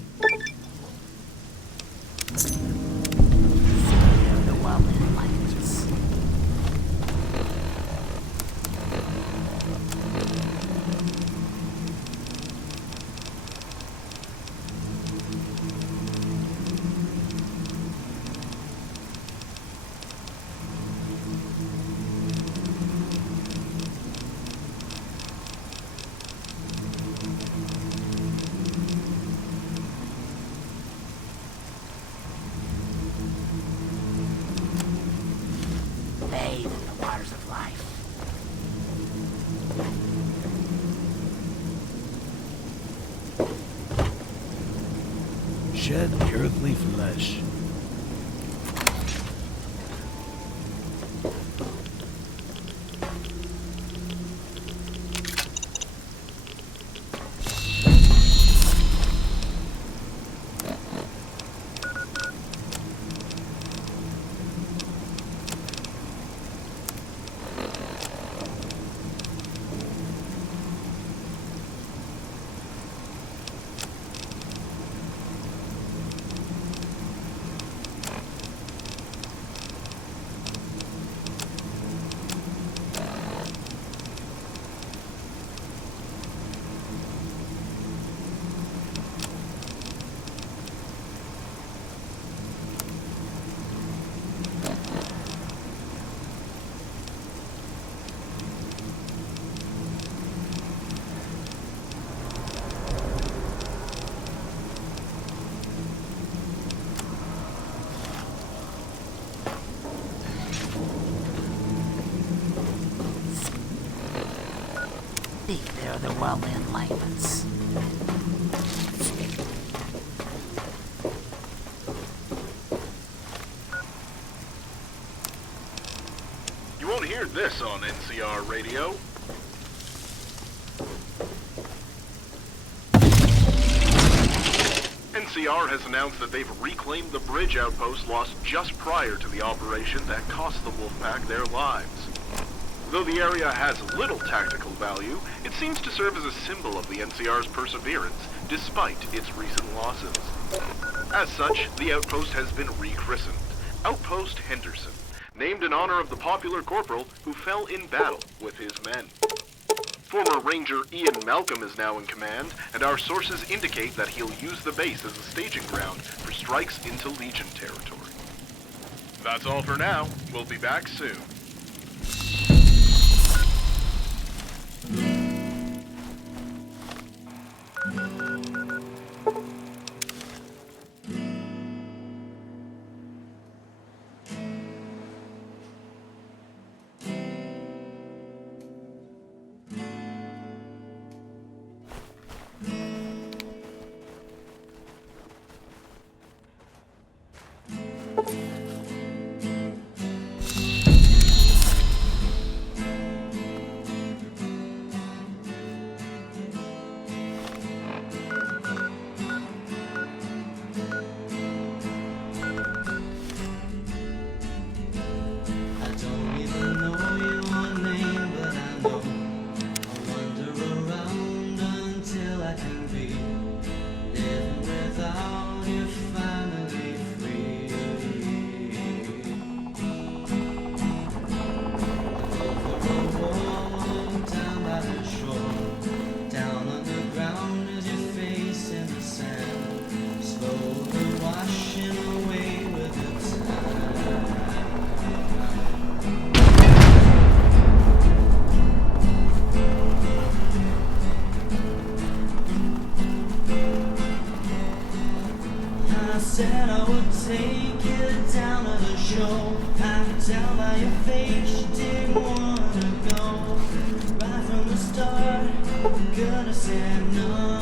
Bathe in the waters of life. Shed the earthly flesh. Deep there are the well enlightenments. You won't hear this on NCR radio. NCR has announced that they've reclaimed the bridge outpost lost just prior to the operation that cost the Wolfpack their lives. Though the area has little tactical value, it seems to serve as a symbol of the NCR's perseverance, despite its recent losses. As such, the outpost has been rechristened Outpost Henderson, named in honor of the popular corporal who fell in battle with his men. Former Ranger Ian Malcolm is now in command, and our sources indicate that he'll use the base as a staging ground for strikes into Legion territory. That's all for now. We'll be back soon. said I would take you down to the shore. I could tell by your face you didn't want to go. Right from the start, could have said no.